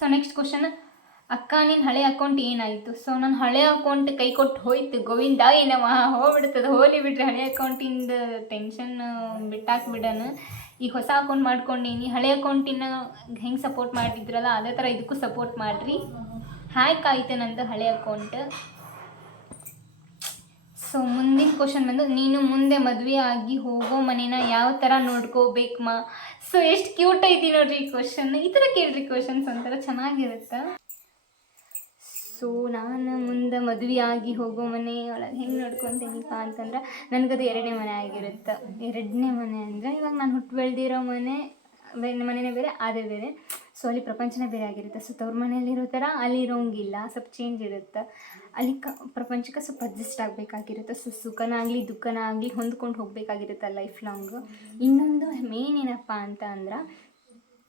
ಸೊ ನೆಕ್ಸ್ಟ್ ಕ್ವಶನ್, ಅಕ್ಕ ನಿನ್ನ ಹಳೆ ಅಕೌಂಟ್ ಏನಾಯಿತು? ಸೊ ನನ್ನ ಹಳೆ ಅಕೌಂಟ್ ಕೈ ಕೊಟ್ಟು ಹೋಯ್ತು, ಗೋವಿಂದ ಏನವ ಹೋಗ್ಬಿಡ್ತದೆ, ಹೋಲಿ ಬಿಡ್ರಿ. ಹಳೆ ಅಕೌಂಟಿಂದ ಟೆನ್ಷನ್ ಬಿಟ್ಟಾಕ್ಬಿಡೋಣ. ಈಗ ಹೊಸ ಅಕೌಂಟ್ ಮಾಡ್ಕೊಂಡೀನಿ. ಹಳೆ ಅಕೌಂಟಿನ ಹೆಂಗೆ ಸಪೋರ್ಟ್ ಮಾಡಿದ್ರಲ್ಲ ಅದೇ ಥರ ಇದಕ್ಕೂ ಸಪೋರ್ಟ್ ಮಾಡಿರಿ. ಹ್ಯಾಕ್ ಆಯ್ತು ನಂದು ಹಳೆ ಅಕೌಂಟ್. ಸೊ ಮುಂದಿನ ಕ್ವಶನ್ ಬಂದು, ನೀನು ಮುಂದೆ ಮದುವೆ ಆಗಿ ಹೋಗೋ ಮನೇನ ಯಾವ ಥರ ನೋಡ್ಕೋಬೇಕಮ್ಮ? ಸೊ ಎಷ್ಟು ಕ್ಯೂಟ್ ಐತಿ ನೋಡ್ರಿ ಈ ಕ್ವಶನ್. ಈ ಥರ ಕೇಳ್ರಿ ಕ್ವಶನ್ಸ್, ಒಂಥರ ಚೆನ್ನಾಗಿರುತ್ತೆ. ಸೊ ನಾನು ಮುಂದೆ ಮದುವೆ ಆಗಿ ಹೋಗೋ ಮನೆ ಒಳಗೆ ಹೆಂಗೆ ನೋಡ್ಕೊತೀನಿಪ್ಪ ಅಂತಂದ್ರೆ, ನನಗದು 2ನೇ ಮನೆ ಆಗಿರುತ್ತೆ. 2ನೇ ಮನೆ ಅಂದರೆ ಇವಾಗ ನಾನು ಹುಟ್ಟು ಬೆಳೆದಿರೋ ಮನೆಯೇ ಬೇರೆ, ಅದೇ ಬೇರೆ. ಸೊ ಅಲ್ಲಿ ಪ್ರಪಂಚನೇ ಬೇರೆ ಆಗಿರುತ್ತೆ. ಸೊ ತವ್ರ ಮನೆಯಲ್ಲಿರೋ ಥರ ಅಲ್ಲಿ ಇರೋಂಗಿಲ್ಲ, ಸ್ವಲ್ಪ ಚೇಂಜ್ ಇರುತ್ತೆ. ಅಲ್ಲಿ ಪ್ರಪಂಚಕ್ಕೆ ಸ್ವಲ್ಪ ಅಡ್ಜಸ್ಟ್ ಆಗಬೇಕಾಗಿರುತ್ತೆ. ಸೊ ಸುಖನಾಗಲಿ ದುಃಖನಾಗಲಿ ಹೊಂದ್ಕೊಂಡು ಹೋಗಬೇಕಾಗಿರುತ್ತೆ ಲೈಫ್ ಲಾಂಗ್. ಇನ್ನೊಂದು ಮೇನ್ ಏನಪ್ಪ ಅಂತ ಅಂದ್ರೆ,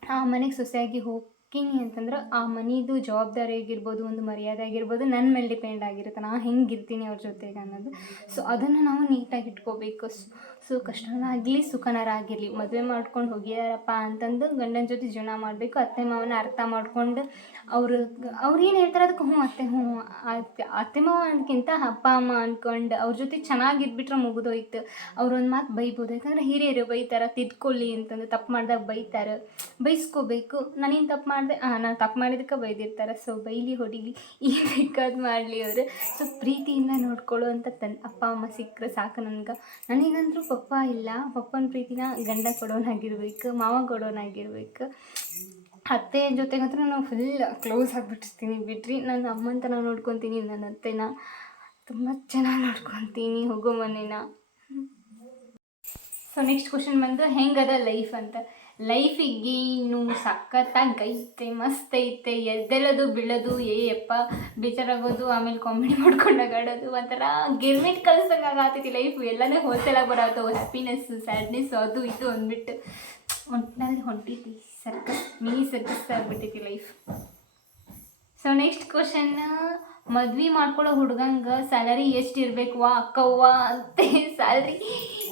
ಆ ಮನೆಗೆ ಸೊಸೆಯಾಗಿ ಹೋಗ್ತೀನಿ ಅಂತಂದ್ರೆ ಆ ಮನೆದು ಜವಾಬ್ದಾರಿ ಆಗಿರ್ಬೋದು, ಒಂದು ಮರ್ಯಾದೆ ಆಗಿರ್ಬೋದು ನನ್ನ ಮೇಲೆ ಡಿಪೆಂಡ್ ಆಗಿರುತ್ತೆ, ನಾನು ಹೆಂಗಿರ್ತೀನಿ ಅವ್ರ ಜೊತೆಗೆ ಅನ್ನೋದು. ಸೊ ಅದನ್ನು ನಾವು ನೀಟಾಗಿ ಇಟ್ಕೋಬೇಕು. ಸೊ ಕಷ್ಟನಾಗಲಿ ಸುಖನರಾಗಿರಲಿ, ಮದುವೆ ಮಾಡ್ಕೊಂಡು ಹೋಗಿದಾರಪ್ಪ ಅಂತಂದು ಗಂಡನ ಜೊತೆ ಜೀವನ ಮಾಡಬೇಕು. ಅತ್ತೆ ಮಾವನ ಅರ್ಥ ಮಾಡ್ಕೊಂಡು ಅವ್ರು ಏನು ಹೇಳ್ತಾರೆ ಅದಕ್ಕೆ ಅತ್ತೆ ಮಾವ ಅನ್ನೋದಕ್ಕಿಂತ ಅಪ್ಪ ಅಮ್ಮ ಅಂದ್ಕೊಂಡು ಅವ್ರ ಜೊತೆ ಚೆನ್ನಾಗಿದ್ಬಿಟ್ರೆ ಮುಗಿದೋಯ್ತು. ಅವ್ರೊಂದು ಮಾತು ಬೈಬೋದು, ಯಾಕಂದರೆ ಹಿರಿಯರು ಬೈತಾರೆ, ತಿದ್ಕೊಳ್ಳಿ ಅಂತಂದು. ತಪ್ಪು ಮಾಡಿದಾಗ ಬೈತಾರೆ, ಬೈಸ್ಕೋಬೇಕು. ನಾನೇನು ತಪ್ಪು ಮಾಡಿದೆ, ನಾನು ತಪ್ಪು ಮಾಡಿದಕ್ಕೆ ಬೈದಿರ್ತಾರೆ. ಸೊ ಬೈಲಿ ಹೊಡಿಲಿ ಏನು ಬೇಕಾದ್ ಮಾಡಲಿ ಅವರು. ಸೊ ಪ್ರೀತಿಯಿಂದ ನೋಡ್ಕೊಳ್ಳೋ ಅಂತ ಅಪ್ಪ ಅಮ್ಮ ಸಿಕ್ಕರೆ ಸಾಕು ನನಗಂತರೂ. ಪಪ್ಪ ಇಲ್ಲ, ಪಪ್ಪನ ಪ್ರೀತಿನ ಗಂಡ ಕೊಡೋನಾಗಿರ್ಬೇಕು, ಮಾವ ಕೊಡೋನಾಗಿರ್ಬೇಕು. ಅತ್ತೆ ಜೊತೆಗಂತೂ ನಾನು ಫುಲ್ ಕ್ಲೋಸ್ ಆಗಿಬಿಟ್ಟಿರ್ತೀನಿ ಬಿಡ್ರಿ. ನಾನು ಅಮ್ಮಂತ ನಾನು ನೋಡ್ಕೊತೀನಿ, ನನ್ನ ಅತ್ತೆನ ತುಂಬ ಚೆನ್ನಾಗಿ ನೋಡ್ಕೊತೀನಿ, ಹೋಗೋ ಮನೇನ. ಸೊ ನೆಕ್ಸ್ಟ್ ಕ್ವಶನ್ ಬಂದು ಹೆಂಗದ ಲೈಫ್ ಅಂತ. ಲೈಫಿಗೆ ಇನ್ನು ಸಖತ್ತಾಗೈತೆ, ಮಸ್ತ್ ಐತೆ. ಎದ್ದೇಳೋದು ಬೀಳೋದು ಯಪ್ಪ ಬೇಜಾರಾಗೋದು, ಆಮೇಲೆ ಕಾಮಿಡಿ ಮಾಡ್ಕೊಂಡು ಆಗಾಡೋದು, ಒಂಥರ ಗಿರ್ಮಿಟ್ ಕಲಿಸ್ದಂಗೆ ಆಗತ್ತೈತಿ ಲೈಫ್. ಎಲ್ಲನೇ ಹೋಲ್ಸೇಲಾಗಿ ಬರತ್ತವು, ಹ್ಯಾಪಿನೆಸ್ಸು ಸ್ಯಾಡ್ನೆಸ್ಸು ಅದು ಇದು ಅಂದ್ಬಿಟ್ಟು ಒಟ್ಟಿನಲ್ಲಿ ಹೊಂಟೈತಿ. ಮಿನಿ ಸರ್ಕಸ್ ಆಗಿಬಿಟ್ಟೈತಿ ಲೈಫ್. ಸೊ ನೆಕ್ಸ್ಟ್ ಕ್ವಶನ್, ಮದ್ವೆ ಮಾಡ್ಕೊಳ್ಳೋ ಹುಡ್ಗಂಗೆ ಸ್ಯಾಲರಿ ಎಷ್ಟು ಇರಬೇಕು ಅಕ್ಕವ್ವ ಅಂತೆ. ಸ್ಯಾಲ್ರಿ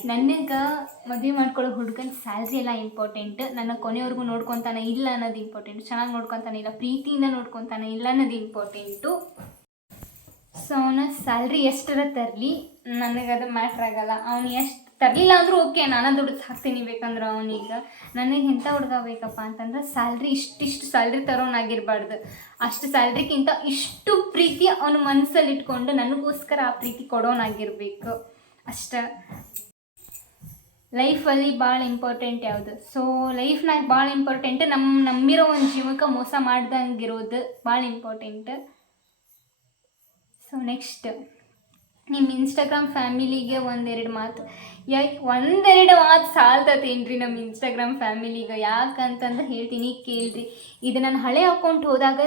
ನನಗೆ ಮದುವೆ ಮಾಡ್ಕೊಳ್ಳೋ ಹುಡ್ಗನ ಸ್ಯಾಲ್ರಿ ಎಲ್ಲ ಇಂಪಾರ್ಟೆಂಟ್. ನನ್ನ ಕೊನೆಯವ್ರಿಗೂ ನೋಡ್ಕೊತಾನೆ ಇಲ್ಲ ಅನ್ನೋದು ಇಂಪಾರ್ಟೆಂಟ್. ಚೆನ್ನಾಗಿ ನೋಡ್ಕೊತಾನೆ ಇಲ್ಲ, ಪ್ರೀತಿಯಿಂದ ನೋಡ್ಕೊತಾನೆ ಇಲ್ಲ ಅನ್ನೋದು ಇಂಪಾರ್ಟೆಂಟು. ಸೊ ಅವನ ಸ್ಯಾಲ್ರಿ ಎಷ್ಟರ ತರಲಿ, ನನಗದು ಮ್ಯಾಟ್ರ್ ಆಗಲ್ಲ. ಅವನು ಎಷ್ಟು ತರಲಿಲ್ಲ ಅಂದರೂ ಓಕೆ, ನಾನು ದುಡ್ಡು ಹಾಕ್ತೀನಿ ಬೇಕಂದ್ರೆ. ಅವನೀಗ ನನಗೆ ಇಂಥ ಹುಡುಗ ಬೇಕಪ್ಪ ಅಂತಂದ್ರೆ ಸ್ಯಾಲ್ರಿ ಇಷ್ಟಿಷ್ಟು ಸ್ಯಾಲ್ರಿ ತರೋನಾಗಿರ್ಬಾರ್ದು. ಅಷ್ಟು ಸ್ಯಾಲ್ರಿಗಿಂತ ಇಷ್ಟು ಪ್ರೀತಿ ಅವನ ಮನಸ್ಸಲ್ಲಿ ಇಟ್ಕೊಂಡು ನನಗೋಸ್ಕರ ಆ ಪ್ರೀತಿ ಕೊಡೋನಾಗಿರ್ಬೇಕು ಅಷ್ಟೇ. ಲೈಫಲ್ಲಿ ಭಾಳ ಇಂಪಾರ್ಟೆಂಟ್ ಯಾವುದು? ಸೊ ಲೈಫ್ನಾಗ ಭಾಳ ಇಂಪಾರ್ಟೆಂಟ್ ನಂಬಿರೋ ಒಂದು ಜೀವಕ್ಕೆ ಮೋಸ ಮಾಡ್ದಂಗಿರೋದು ಭಾಳ ಇಂಪಾರ್ಟೆಂಟ್. ಸೊ ನೆಕ್ಸ್ಟ್, ನಿಮ್ಮ ಇನ್ಸ್ಟಾಗ್ರಾಮ್ ಫ್ಯಾಮಿಲಿಗೆ ಒಂದೆರಡು ಮಾತು ಸಾಲ್ತತೇನ್ರಿ ನಮ್ಮ ಇನ್ಸ್ಟಾಗ್ರಾಮ್ ಫ್ಯಾಮಿಲಿಗೆ. ಯಾಕಂತಂದು ಹೇಳ್ತೀನಿ ಕೇಳ್ರಿ. ಇದು ನನ್ನ ಹಳೆ ಅಕೌಂಟ್ ಹೋದಾಗ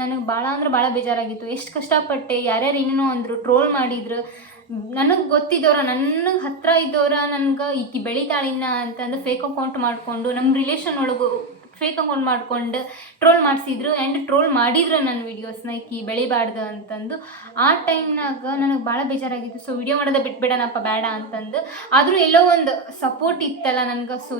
ನನಗೆ ಭಾಳ ಅಂದ್ರೆ ಭಾಳ ಬೇಜಾರಾಗಿತ್ತು. ಎಷ್ಟು ಕಷ್ಟಪಟ್ಟೆ, ಯಾರ್ಯಾರು ಏನೇನೋ ಅಂದರು, ಟ್ರೋಲ್ ಮಾಡಿದ್ರು. ನನಗೆ ಗೊತ್ತಿದ್ದವ್ರ, ನನಗೆ ಹತ್ತಿರ ಇದ್ದವ್ರ ನನಗೆ ಈಕಿ ಬೆಳಿತಾಳಿನ ಅಂತಂದು ಫೇಕ್ ಅಕೌಂಟ್ ಮಾಡಿಕೊಂಡು, ನಮ್ಮ ರಿಲೇಷನ್ ಒಳಗೂ ಫೇಕ್ ಅಕೌಂಟ್ ಮಾಡ್ಕೊಂಡು ಟ್ರೋಲ್ ಮಾಡಿಸಿದ್ರು. ಆ್ಯಂಡ್ ಟ್ರೋಲ್ ಮಾಡಿದ್ರು ನನ್ನ ವೀಡಿಯೋಸ್ನ, ಈಕಿ ಬೆಳಿಬಾರ್ದು ಅಂತಂದು. ಆ ಟೈಮ್ನಾಗ ನನಗೆ ಭಾಳ ಬೇಜಾರಾಗಿತ್ತು. ಸೊ ವಿಡಿಯೋ ಮಾಡೋದೇ ಬಿಟ್ಬಿಡೋಣಪ್ಪ ಬೇಡ ಅಂತಂದು. ಆದರೂ ಎಲ್ಲೋ ಒಂದು ಸಪೋರ್ಟ್ ಇತ್ತಲ್ಲ ನನಗೆ. ಸೊ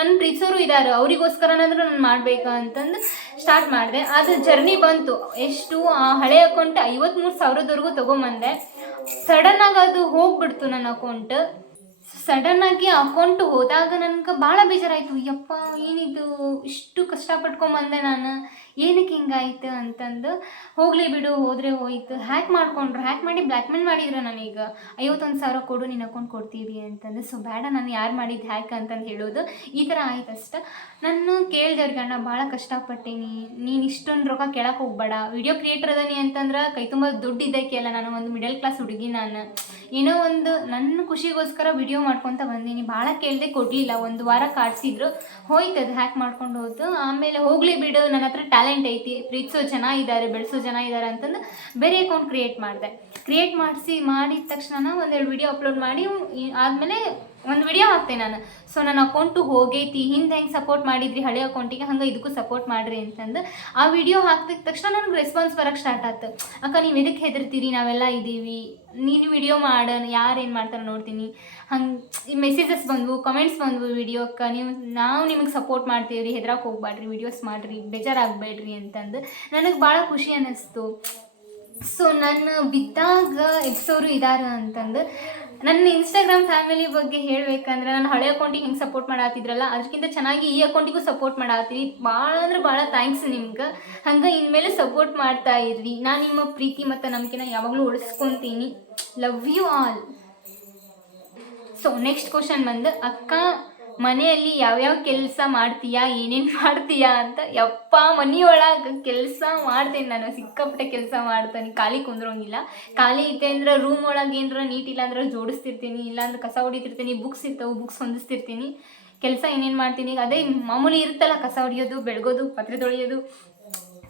ನನ್ನ ಪ್ರೀತಿಸೋರು ಇದ್ದಾರೆ, ಅವರಿಗೋಸ್ಕರನಾದರೂ ನಾನು ಮಾಡಬೇಕು ಅಂತಂದು ಸ್ಟಾರ್ಟ್ ಮಾಡಿದೆ. ಅದು ಜರ್ನಿ ಬಂತು. ಎಷ್ಟು ಆ ಹಳೆ ಅಕೌಂಟ್ 53,000ವರೆಗೂ ತೊಗೊಂಬಂದೆ. ಸಡನ್ನಾಗಿ ಅದು ಹೋಗ್ಬಿಡ್ತು ನನ್ನ ಅಕೌಂಟ್. ಸಡನ್ನಾಗಿ ಅಕೌಂಟ್ ಹೋದಾಗ ನನಗೆ ಭಾಳ ಬೇಜಾರಾಯಿತು. ಯಪ್ಪ ಏನಿದು, ಇಷ್ಟು ಕಷ್ಟಪಟ್ಕೊಂಬಂದೆ ನಾನು, ಏನಕ್ಕೆ ಹಿಂಗಾಯ್ತು ಅಂತಂದು. ಹೋಗಲಿ ಬಿಡು, ಹೋದರೆ ಹೋಯ್ತು. ಹ್ಯಾಕ್ ಮಾಡಿ ಬ್ಲ್ಯಾಕ್ ಮೇಲ್ ಮಾಡಿದ್ರು ನನಗೆ. 51,000 ಕೊಡು, ನಿನ್ನ ಅಕೌಂಟ್ ಕೊಡ್ತೀವಿ ಅಂತಂದು. ಸೊ ಬೇಡ, ನಾನು ಯಾರು ಮಾಡಿದ್ದು ಹ್ಯಾಕ್ ಅಂತಂದು ಹೇಳೋದು. ಈ ಥರ ಆಯ್ತು ಅಷ್ಟೆ. ನಾನು ಕೇಳ್ದವ್ರಿಗೆ, ಅಣ್ಣ ಭಾಳ ಕಷ್ಟಪಟ್ಟೀನಿ, ನೀನು ಇಷ್ಟೊಂದು ರೊಕ್ಕ ಕೇಳಕ್ಕೆ ಹೋಗ್ಬೇಡ. ವಿಡಿಯೋ ಕ್ರಿಯೇಟರ್ ಅದನಿ ಅಂತಂದ್ರೆ ಕೈ ತುಂಬ ದುಡ್ಡು ಇದ್ದಕ್ಕೆ ಅಲ್ಲ, ನಾನು ಒಂದು ಮಿಡಲ್ ಕ್ಲಾಸ್ ಹುಡುಗಿ. ನಾನು ಏನೋ ಒಂದು ನನ್ನ ಖುಷಿಗೋಸ್ಕರ ವಿಡಿಯೋ ಮಾಡ್ಕೊತ ಬಂದೀನಿ. ಭಾಳ ಕೇಳಿದೆ, ಕೊಡಲಿಲ್ಲ. ಒಂದು ವಾರ ಕಾಡಿಸಿದ್ರು, ಹೋಯ್ತು ಅದು ಹ್ಯಾಕ್ ಮಾಡ್ಕೊಂಡು ಹೋಯ್ತು. ಆಮೇಲೆ ಹೋಗಲಿ ಬಿಡು, ನನ್ನ ಹತ್ರ ಟ್ಯಾಲೆಂಟ್ ಐತಿ, ಪ್ರೀತಿಸೋ ಜನ ಇದ್ದಾರೆ, ಬೆಳೆಸೋ ಜನ ಇದ್ದಾರೆ ಅಂತಂದು ಬೇರೆ ಅಕೌಂಟ್ ಕ್ರಿಯೇಟ್ ಮಾಡಿದ ತಕ್ಷಣ ಒಂದೆರಡು ವಿಡಿಯೋ ಅಪ್ಲೋಡ್ ಮಾಡಿ ಆದಮೇಲೆ ಒಂದು ವಿಡಿಯೋ ಹಾಕ್ತೆ ನಾನು. ಸೊ ನನ್ನ ಅಕೌಂಟು ಹೋಗೈತಿ, ಹಿಂದೆ ಹೆಂಗೆ ಸಪೋರ್ಟ್ ಮಾಡಿದ್ರಿ ಹಳೆ ಅಕೌಂಟಿಗೆ, ಹಂಗೆ ಇದಕ್ಕೂ ಸಪೋರ್ಟ್ ಮಾಡಿರಿ ಅಂತಂದು ಆ ವಿಡಿಯೋ ಹಾಕಿದ ತಕ್ಷಣ ನನಗೆ ರೆಸ್ಪಾನ್ಸ್ ಬರೋಕ್ಕೆ ಸ್ಟಾರ್ಟ್ ಆಯ್ತು. ಅಕ್ಕ ನೀವು ಇದಕ್ಕೆ ಹೆದರ್ತೀರಿ, ನಾವೆಲ್ಲ ಇದ್ದೀವಿ, ನೀನು ವಿಡಿಯೋ ಮಾಡೋಣ, ಯಾರೇನು ಮಾಡ್ತಾರೆ ನೋಡ್ತೀನಿ. ಹಂಗೆ ಮೆಸೇಜಸ್ ಬಂದವು, ಕಮೆಂಟ್ಸ್ ಬಂದವು ವಿಡಿಯೋಕ್ಕೆ, ನಾವು ನಿಮಗೆ ಸಪೋರ್ಟ್ ಮಾಡ್ತೀವಿ ರೀ, ಹೆದ್ರಕ್ಕೆ ಹೋಗ್ಬೇಡ್ರಿ, ವೀಡಿಯೋಸ್ ಮಾಡಿರಿ, ಬೇಜಾರಾಗಬೇಡ್ರಿ ಅಂತಂದು. ನನಗೆ ಭಾಳ ಖುಷಿ ಅನ್ನಿಸ್ತು. ಸೊ ನನ್ನ ಬಿದ್ದಾಗ ಎಬ್ಸೋರು ಇದ್ದಾರೆ ಅಂತಂದು. ನನ್ನ ಇನ್ಸ್ಟಾಗ್ರಾಮ್ ಫ್ಯಾಮಿಲಿ ಬಗ್ಗೆ ಹೇಳಬೇಕಂದ್ರೆ, ನಾನು ಹಳೆ ಅಕೌಂಟಿಗೆ ಹೆಂಗೆ ಸಪೋರ್ಟ್ ಮಾಡತ್ತಿದ್ರಲ್ಲ, ಅದಕ್ಕಿಂತ ಚೆನ್ನಾಗಿ ಈ ಅಕೌಂಟಿಗೂ ಸಪೋರ್ಟ್ ಮಾಡತ್ತೀರಿ. ಭಾಳ ಅಂದ್ರೆ ಭಾಳ ಥ್ಯಾಂಕ್ಸ್ ನಿಮ್ಗೆ. ಹಂಗೆ ಇನ್ಮೇಲೆ ಸಪೋರ್ಟ್ ಮಾಡ್ತಾ ಇರ್ರಿ. ನಾನು ನಿಮ್ಮ ಪ್ರೀತಿ ಮತ್ತು ನಂಬಿಕೆನ ಯಾವಾಗಲೂ ಉಳಿಸ್ಕೊತೀನಿ. Love you all. So next question ಬಂದು, ಅಕ್ಕ ಮನೆಯಲ್ಲಿ ಯಾವ್ಯಾವ ಕೆಲಸ ಮಾಡ್ತೀಯಾ, ಏನೇನು ಮಾಡ್ತೀಯಾ ಅಂತ. ಯಪ್ಪ ಮನೆಯೊಳಗೆ ಕೆಲಸ ಮಾಡ್ತೇನೆ ನಾನು, ಸಿಕ್ಕಾಪಟ್ಟೆ ಕೆಲಸ ಮಾಡ್ತೀನಿ, ಖಾಲಿ ಕುಂದ್ರೋಂಗಿಲ್ಲ. ಖಾಲಿ ಐತೆ ಅಂದ್ರೆ ರೂಮ್ ಒಳಗೆ ಏನಾರ ನೀಟ್ ಇಲ್ಲ ಅಂದ್ರೆ ಜೋಡಿಸ್ತಿರ್ತೀನಿ, ಇಲ್ಲಾಂದ್ರೆ ಕಸ ಹೊಡಿತಿರ್ತೀನಿ, ಬುಕ್ಸ್ ಇರ್ತವೆ ಬುಕ್ಸ್ ಹೊಂದಿಸ್ತಿರ್ತೀನಿ. ಕೆಲಸ ಏನೇನು ಮಾಡ್ತೀನಿ ಈಗ ಅದೇ ಮಾಮೂಲಿ ಇರುತ್ತಲ್ಲ, ಕಸ ಹೊಡಿಯೋದು, ಬೆಳಗೋದು, ಪಾತ್ರೆ ತೊಳೆಯೋದು,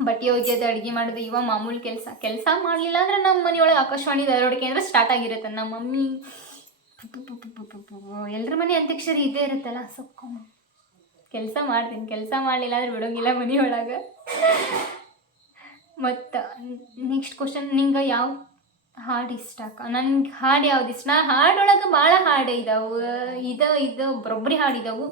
ಬಟ್ಟೆ ಒಗೆಯೋದು, ಅಡುಗೆ ಮಾಡೋದು, ಇವಾಗ ಮಾಮೂಲಿ ಕೆಲಸ ಮಾಡಲಿಲ್ಲ ಅಂದ್ರೆ ನಮ್ಮ ಮನೆಯೊಳಗೆ ಆಕಾಶವಾಣಿ ಧಾರವಾಡಿಕೆ ಅಂದರೆ ಸ್ಟಾರ್ಟ್ ಆಗಿರುತ್ತೆ. ನಮ್ಮ ಮಮ್ಮಿ ಎಲ್ಲರ ಮನೆ ಅಂತ್ಯಾಕ್ಷರಿ ಇದ್ದೇ ಇರುತ್ತಲ್ಲ, ಸೊಕ್ಕು ಕೆಲಸ ಮಾಡ್ತೀನಿ. ಕೆಲಸ ಮಾಡಲಿಲ್ಲ ಅಂದ್ರೆ ಬಿಡೋಂಗಿಲ್ಲ ಮನೆಯೊಳಗೆ. ಮತ್ತು ನೆಕ್ಸ್ಟ್ ಕ್ವಶನ್, ನಿಂಗೆ ಯಾವ ಹಾಡು ಇಷ್ಟ ಅಕ್ಕ? ನನಗೆ ಹಾಡು ಯಾವ್ದು ಇಷ್ಟ? ನಾನು ಹಾಡೊಳಗೆ ಭಾಳ ಹಾಡು ಇದ್ದಾವೆ, ಇದು ಬರೋಬ್ಬರಿ ಹಾಡು ಇದ್ದಾವೆ.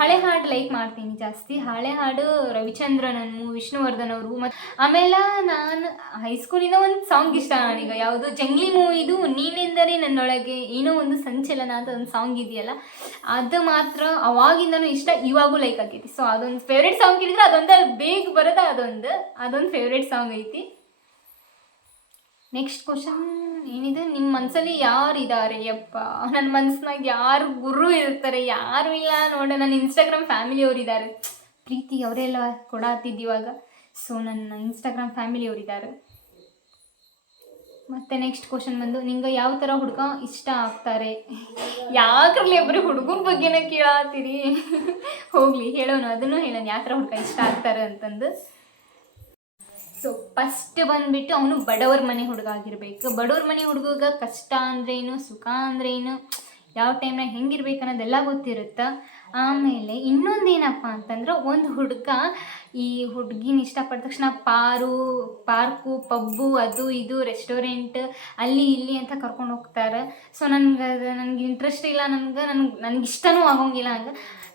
ಹಳೆ ಹಾಡು ಲೈಕ್ ಮಾಡ್ತೀನಿ ಜಾಸ್ತಿ. ಹಳೆ ಹಾಡು ರವಿಚಂದ್ರನನ್ನು, ವಿಷ್ಣುವರ್ಧನ್ ಅವರು. ಮತ್ತು ಆಮೇಲೆ ನಾನು ಹೈಸ್ಕೂಲಿಂದ ಒಂದು ಸಾಂಗ್ ಇಷ್ಟ ನನಗೆ, ಯಾವುದು ಜಂಗ್ಲಿ ಮೂವಿದು ನೀನೆಂದರೆ ನನ್ನೊಳಗೆ ಏನೋ ಒಂದು ಸಂಚಲನ ಅಂತ ಒಂದು ಸಾಂಗ್ ಇದೆಯಲ್ಲ, ಅದು ಮಾತ್ರ ಅವಾಗಿಂದನೂ ಇಷ್ಟ, ಇವಾಗೂ ಲೈಕ್ ಆಗೈತಿ. ಸೊ ಅದೊಂದು ಫೇವ್ರೇಟ್ ಸಾಂಗ್ ಕೇಳಿದ್ರೆ ಅದೊಂದು ಬೇಗ ಬರೋದು, ಅದೊಂದು ಫೇವ್ರೇಟ್ ಸಾಂಗ್ ಐತಿ. ನೆಕ್ಸ್ಟ್ ಕ್ವಶನ್ ಏನಿದೆ, ನಿಮ್ಮ ಮನಸ್ಸಲ್ಲಿ ಯಾರು ಇದ್ದಾರೆ? ಯಪ್ಪ, ನನ್ನ ಮನಸ್ಸಿನಾಗ ಯಾರು ಗುರು ಇರ್ತಾರೆ? ಯಾರು ಇಲ್ಲ ನೋಡ. ನನ್ನ ಇನ್ಸ್ಟಾಗ್ರಾಮ್ ಫ್ಯಾಮಿಲಿಯವ್ರು ಇದ್ದಾರೆ, ಪ್ರೀತಿ ಅವರೆಲ್ಲ ಕೊಡಾತಿದ್ದಿವಾಗ. ಸೊ ನನ್ನ ಇನ್ಸ್ಟಾಗ್ರಾಮ್ ಫ್ಯಾಮಿಲಿಯವರಿದ್ದಾರೆ. ಮತ್ತು ನೆಕ್ಸ್ಟ್ ಕ್ವಶನ್ ಬಂದು, ನಿಂಗೆ ಯಾವ ಥರ ಹುಡುಗ ಇಷ್ಟ ಆಗ್ತಾರೆ? ಯಾಕ್ರಲ್ಲಿ ಒಬ್ಬರು ಹುಡುಗನ ಬಗ್ಗೆನೇ ಕೇಳಾತೀರಿ? ಹೋಗಲಿ, ಹೇಳೋನು, ಅದನ್ನು ಹೇಳೋಣ, ಯಾವ ಥರ ಹುಡುಗ ಇಷ್ಟ ಆಗ್ತಾರೆ ಅಂತಂದು. ಸೊ ಫಸ್ಟ್ ಬಂದುಬಿಟ್ಟು ಅವನು ಬಡವ್ರ ಮನೆ ಹುಡುಗ ಆಗಿರಬೇಕು. ಬಡವ್ರ ಮನೆ ಹುಡುಗ ಕಷ್ಟ ಅಂದ್ರೇನು, ಸುಖ ಅಂದ್ರೇನು, ಯಾವ ಟೈಮ್ನಾಗ ಹೆಂಗಿರ್ಬೇಕು ಅನ್ನೋದೆಲ್ಲ ಗೊತ್ತಿರುತ್ತೆ. ಆಮೇಲೆ ಇನ್ನೊಂದೇನಪ್ಪ ಅಂತಂದ್ರೆ, ಒಂದು ಹುಡುಗ ಈ ಹುಡುಗಿನ ಇಷ್ಟಪಟ್ಟ ತಕ್ಷಣ ಪಾರ್ಕು, ಪಬ್ಬು, ಅದು ಇದು ರೆಸ್ಟೋರೆಂಟ್, ಅಲ್ಲಿ ಇಲ್ಲಿ ಅಂತ ಕರ್ಕೊಂಡು ಹೋಗ್ತಾರೆ. ಸೊ ನನಗೆ ಇಂಟ್ರೆಸ್ಟ್ ಇಲ್ಲ, ನನಗೆ ಇಷ್ಟನೂ ಆಗೋಂಗಿಲ್ಲ.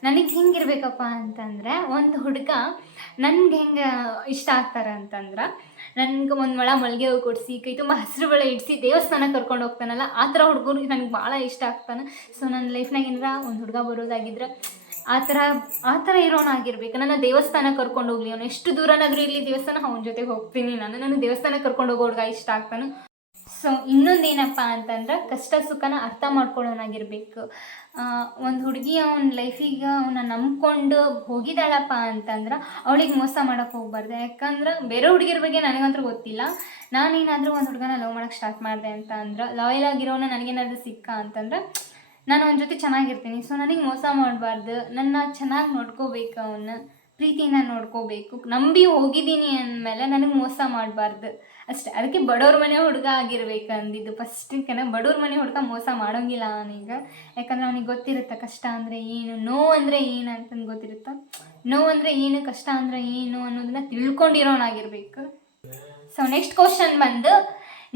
ನನಗೆ ಹೆಂಗಿರ್ಬೇಕಪ್ಪ ಅಂತಂದರೆ, ಒಂದು ಹುಡುಗ ನನಗೆ ಹೆಂಗೆ ಇಷ್ಟ ಆಗ್ತಾರೆ ಅಂತಂದ್ರೆ, ನನಗೆ ಒಂದು ಮೊಳ ಮಲ್ಲಿಗೆ ಹೂ ಕೊಡಿಸಿ, ಕೈ ತುಂಬ ಹಸಿರು ಬಳೆ ಇಡಿಸಿ ದೇವಸ್ಥಾನಕ್ಕೆ ಕರ್ಕೊಂಡು ಹೋಗ್ತಾನಲ್ಲ, ಆ ಥರ ಹುಡುಗರು ನನಗೆ ಭಾಳ ಇಷ್ಟ ಆಗ್ತಾನೆ. ಸೊ ನನ್ನ ಲೈಫ್ನಾಗ ಏನಾರ ಒಂದು ಹುಡುಗ ಬರೋದಾಗಿದ್ರೆ ಆ ಥರ ಇರೋನಾಗಿರ್ಬೇಕು. ನನ್ನ ದೇವಸ್ಥಾನಕ್ಕೆ ಕರ್ಕೊಂಡು ಹೋಗ್ಲಿ, ಅವನು ಎಷ್ಟು ದೂರನಾದರೂ ಇರಲಿ ದೇವಸ್ಥಾನ, ಅವನ ಜೊತೆಗೆ ಹೋಗ್ತೀನಿ ನನಗೆ ದೇವಸ್ಥಾನಕ್ಕೆ ಕರ್ಕೊಂಡು ಹೋಗೋ ಹುಡುಗ ಇಷ್ಟ ಆಗ್ತಾನೆ. ಸೊ ಇನ್ನೊಂದೇನಪ್ಪ ಅಂತಂದ್ರೆ, ಕಷ್ಟ ಸುಖನ ಅರ್ಥ ಮಾಡ್ಕೊಳ್ಳೋನಾಗಿರ್ಬೇಕು. ಒಂದು ಹುಡುಗಿ ಅವನ ಲೈಫಿಗೆ ಅವನ್ನ ನಂಬ್ಕೊಂಡು ಹೋಗಿದ್ದಾಳಪ್ಪ ಅಂತಂದ್ರೆ ಅವಳಿಗೆ ಮೋಸ ಮಾಡೋಕ್ಕೆ ಹೋಗ್ಬಾರ್ದು. ಯಾಕಂದ್ರೆ ಬೇರೆ ಹುಡುಗಿರ ಬಗ್ಗೆ ನನಗಂತೂ ಗೊತ್ತಿಲ್ಲ. ನಾನೇನಾದರೂ ಒಂದು ಹುಡುಗನ ಲವ್ ಮಾಡೋಕ್ಕೆ ಸ್ಟಾರ್ಟ್ ಮಾಡಿದೆ ಅಂತ ಅಂದ್ರೆ, ಲಾಯಲ್ ಆಗಿರೋನ ನನಗೇನಾದರೂ ಸಿಕ್ಕ ಅಂತಂದ್ರೆ ನಾನು ಅವನ ಜೊತೆ ಚೆನ್ನಾಗಿರ್ತೀನಿ. ಸೊ ನನಗೆ ಮೋಸ ಮಾಡಬಾರ್ದು, ನನ್ನ ಚೆನ್ನಾಗಿ ನೋಡ್ಕೋಬೇಕು, ಅವನ್ನ ಪ್ರೀತಿಯಿಂದ ನೋಡ್ಕೋಬೇಕು. ನಂಬಿ ಹೋಗಿದ್ದೀನಿ ಅಂದಮೇಲೆ ನನಗೆ ಮೋಸ ಮಾಡಬಾರ್ದು ಅಷ್ಟೇ. ಅದಕ್ಕೆ ಬಡವ್ರ ಮನೆ ಹುಡುಗ ಆಗಿರ್ಬೇಕು ಅಂದಿದ್ದು ಫಸ್ಟಿಗೆ. ಬಡವ್ರ ಮನೆ ಹುಡುಗ ಮೋಸ ಮಾಡೋಂಗಿಲ್ಲ ಅವನೀಗ, ಯಾಕಂದ್ರೆ ಅವನಿಗೆ ಗೊತ್ತಿರುತ್ತೆ ಕಷ್ಟ ಅಂದರೆ ಏನು, ನೋವು ಅಂದರೆ ಏನು ಅಂತಂದು ಗೊತ್ತಿರುತ್ತೆ. ನೋವು ಅಂದರೆ ಏನು, ಕಷ್ಟ ಅಂದರೆ ಏನು ಅನ್ನೋದನ್ನ ತಿಳ್ಕೊಂಡಿರೋನಾಗಿರ್ಬೇಕು. ಸೊ ನೆಕ್ಸ್ಟ್ ಕ್ವಶನ್ ಬಂದು,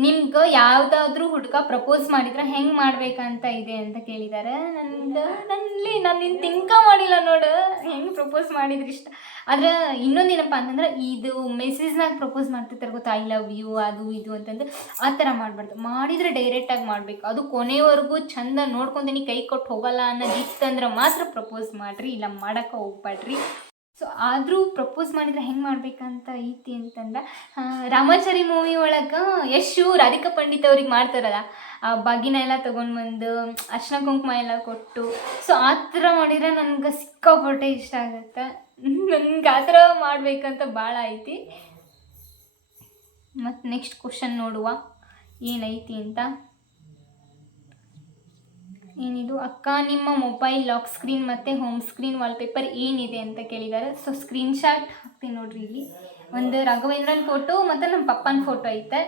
ನಿಮ್ಗೆ ಯಾವುದಾದ್ರೂ ಹುಡುಗ ಪ್ರಪೋಸ್ ಮಾಡಿದ್ರೆ ಹೆಂಗೆ ಮಾಡ್ಬೇಕಂತ ಇದೆ ಅಂತ ಕೇಳಿದ್ದಾರೆ. ನಾನು ನಿನ್ನ ತಿಂಕ ಮಾಡಿಲ್ಲ ನೋಡು, ಹೆಂಗೆ ಪ್ರಪೋಸ್ ಮಾಡಿದ್ರೆ ಇಷ್ಟ. ಆದರೆ ಇನ್ನೊಂದೇನಪ್ಪ ಅಂತಂದ್ರೆ, ಇದು ಮೆಸೇಜ್ನಾಗ ಪ್ರಪೋಸ್ ಮಾಡ್ತಿರ್ತಾರೆ ಗೊತ್ತಾ, ಐ ಲವ್ ಯು ಅದು ಇದು ಅಂತಂದು, ಆ ಥರ ಮಾಡಬಾರ್ದು. ಮಾಡಿದರೆ ಡೈರೆಕ್ಟಾಗಿ ಮಾಡಬೇಕು. ಅದು ಕೊನೆವರೆಗೂ ಚಂದ ನೋಡ್ಕೊಂತೀನಿ, ಕೈ ಕೊಟ್ಟು ಹೋಗಲ್ಲ ಅನ್ನೋದಿತ್ತಂದ್ರೆ ಮಾತ್ರ ಪ್ರಪೋಸ್ ಮಾಡಿರಿ, ಇಲ್ಲ ಮಾಡೋಕ್ಕೆ ಹೋಗ್ಬೇಡ್ರಿ. ಸೊ ಆದರೂ ಪ್ರಪೋಸ್ ಮಾಡಿದರೆ ಹೆಂಗೆ ಮಾಡ್ಬೇಕಂತ ಐತಿ ಅಂತಂದ್ರೆ, ರಾಮಾಚಾರಿ ಮೂವಿ ಒಳಗೆ ಯಶು ರಾಧಿಕಾ ಪಂಡಿತ್ ಅವ್ರಿಗೆ ಮಾಡ್ತಾರಲ್ಲ, ಆ ಬಾಗಿನ ಎಲ್ಲ ತೊಗೊಂಡ್ಬಂದು ಅರ್ಶಿನ ಕುಂಕುಮ ಎಲ್ಲ ಕೊಟ್ಟು, ಸೊ ಆ ಥರ ಮಾಡಿದರೆ ನನಗೆ ಸಿಕ್ಕಾಪಟ್ಟೆ ಇಷ್ಟ ಆಗುತ್ತೆ. ನನಗೆ ಆ ಥರ ಮಾಡಬೇಕಂತ ಭಾಳ ಐತಿ. ಮತ್ತು ನೆಕ್ಸ್ಟ್ ಕ್ವಶನ್ ನೋಡುವ ಏನೈತಿ ಅಂತ. ಏನಿದು, ಅಕ್ಕ ನಿಮ್ಮ ಮೊಬೈಲ್ ಲಾಕ್ ಸ್ಕ್ರೀನ್ ಮತ್ತು ಹೋಮ್ ಸ್ಕ್ರೀನ್ ವಾಲ್ಪೇಪರ್ ಏನಿದೆ ಅಂತ ಕೇಳಿದ್ದಾರೆ. ಸೊ ಸ್ಕ್ರೀನ್ಶಾಟ್ ಹಾಕ್ತೀನಿ ನೋಡ್ರಿ. ಇಲ್ಲಿ ಒಂದು ರಾಘವೇಂದ್ರನ್ ಫೋಟೋ ಮತ್ತು ನಮ್ಮ ಪಪ್ಪನ ಫೋಟೋ ಐತೆ.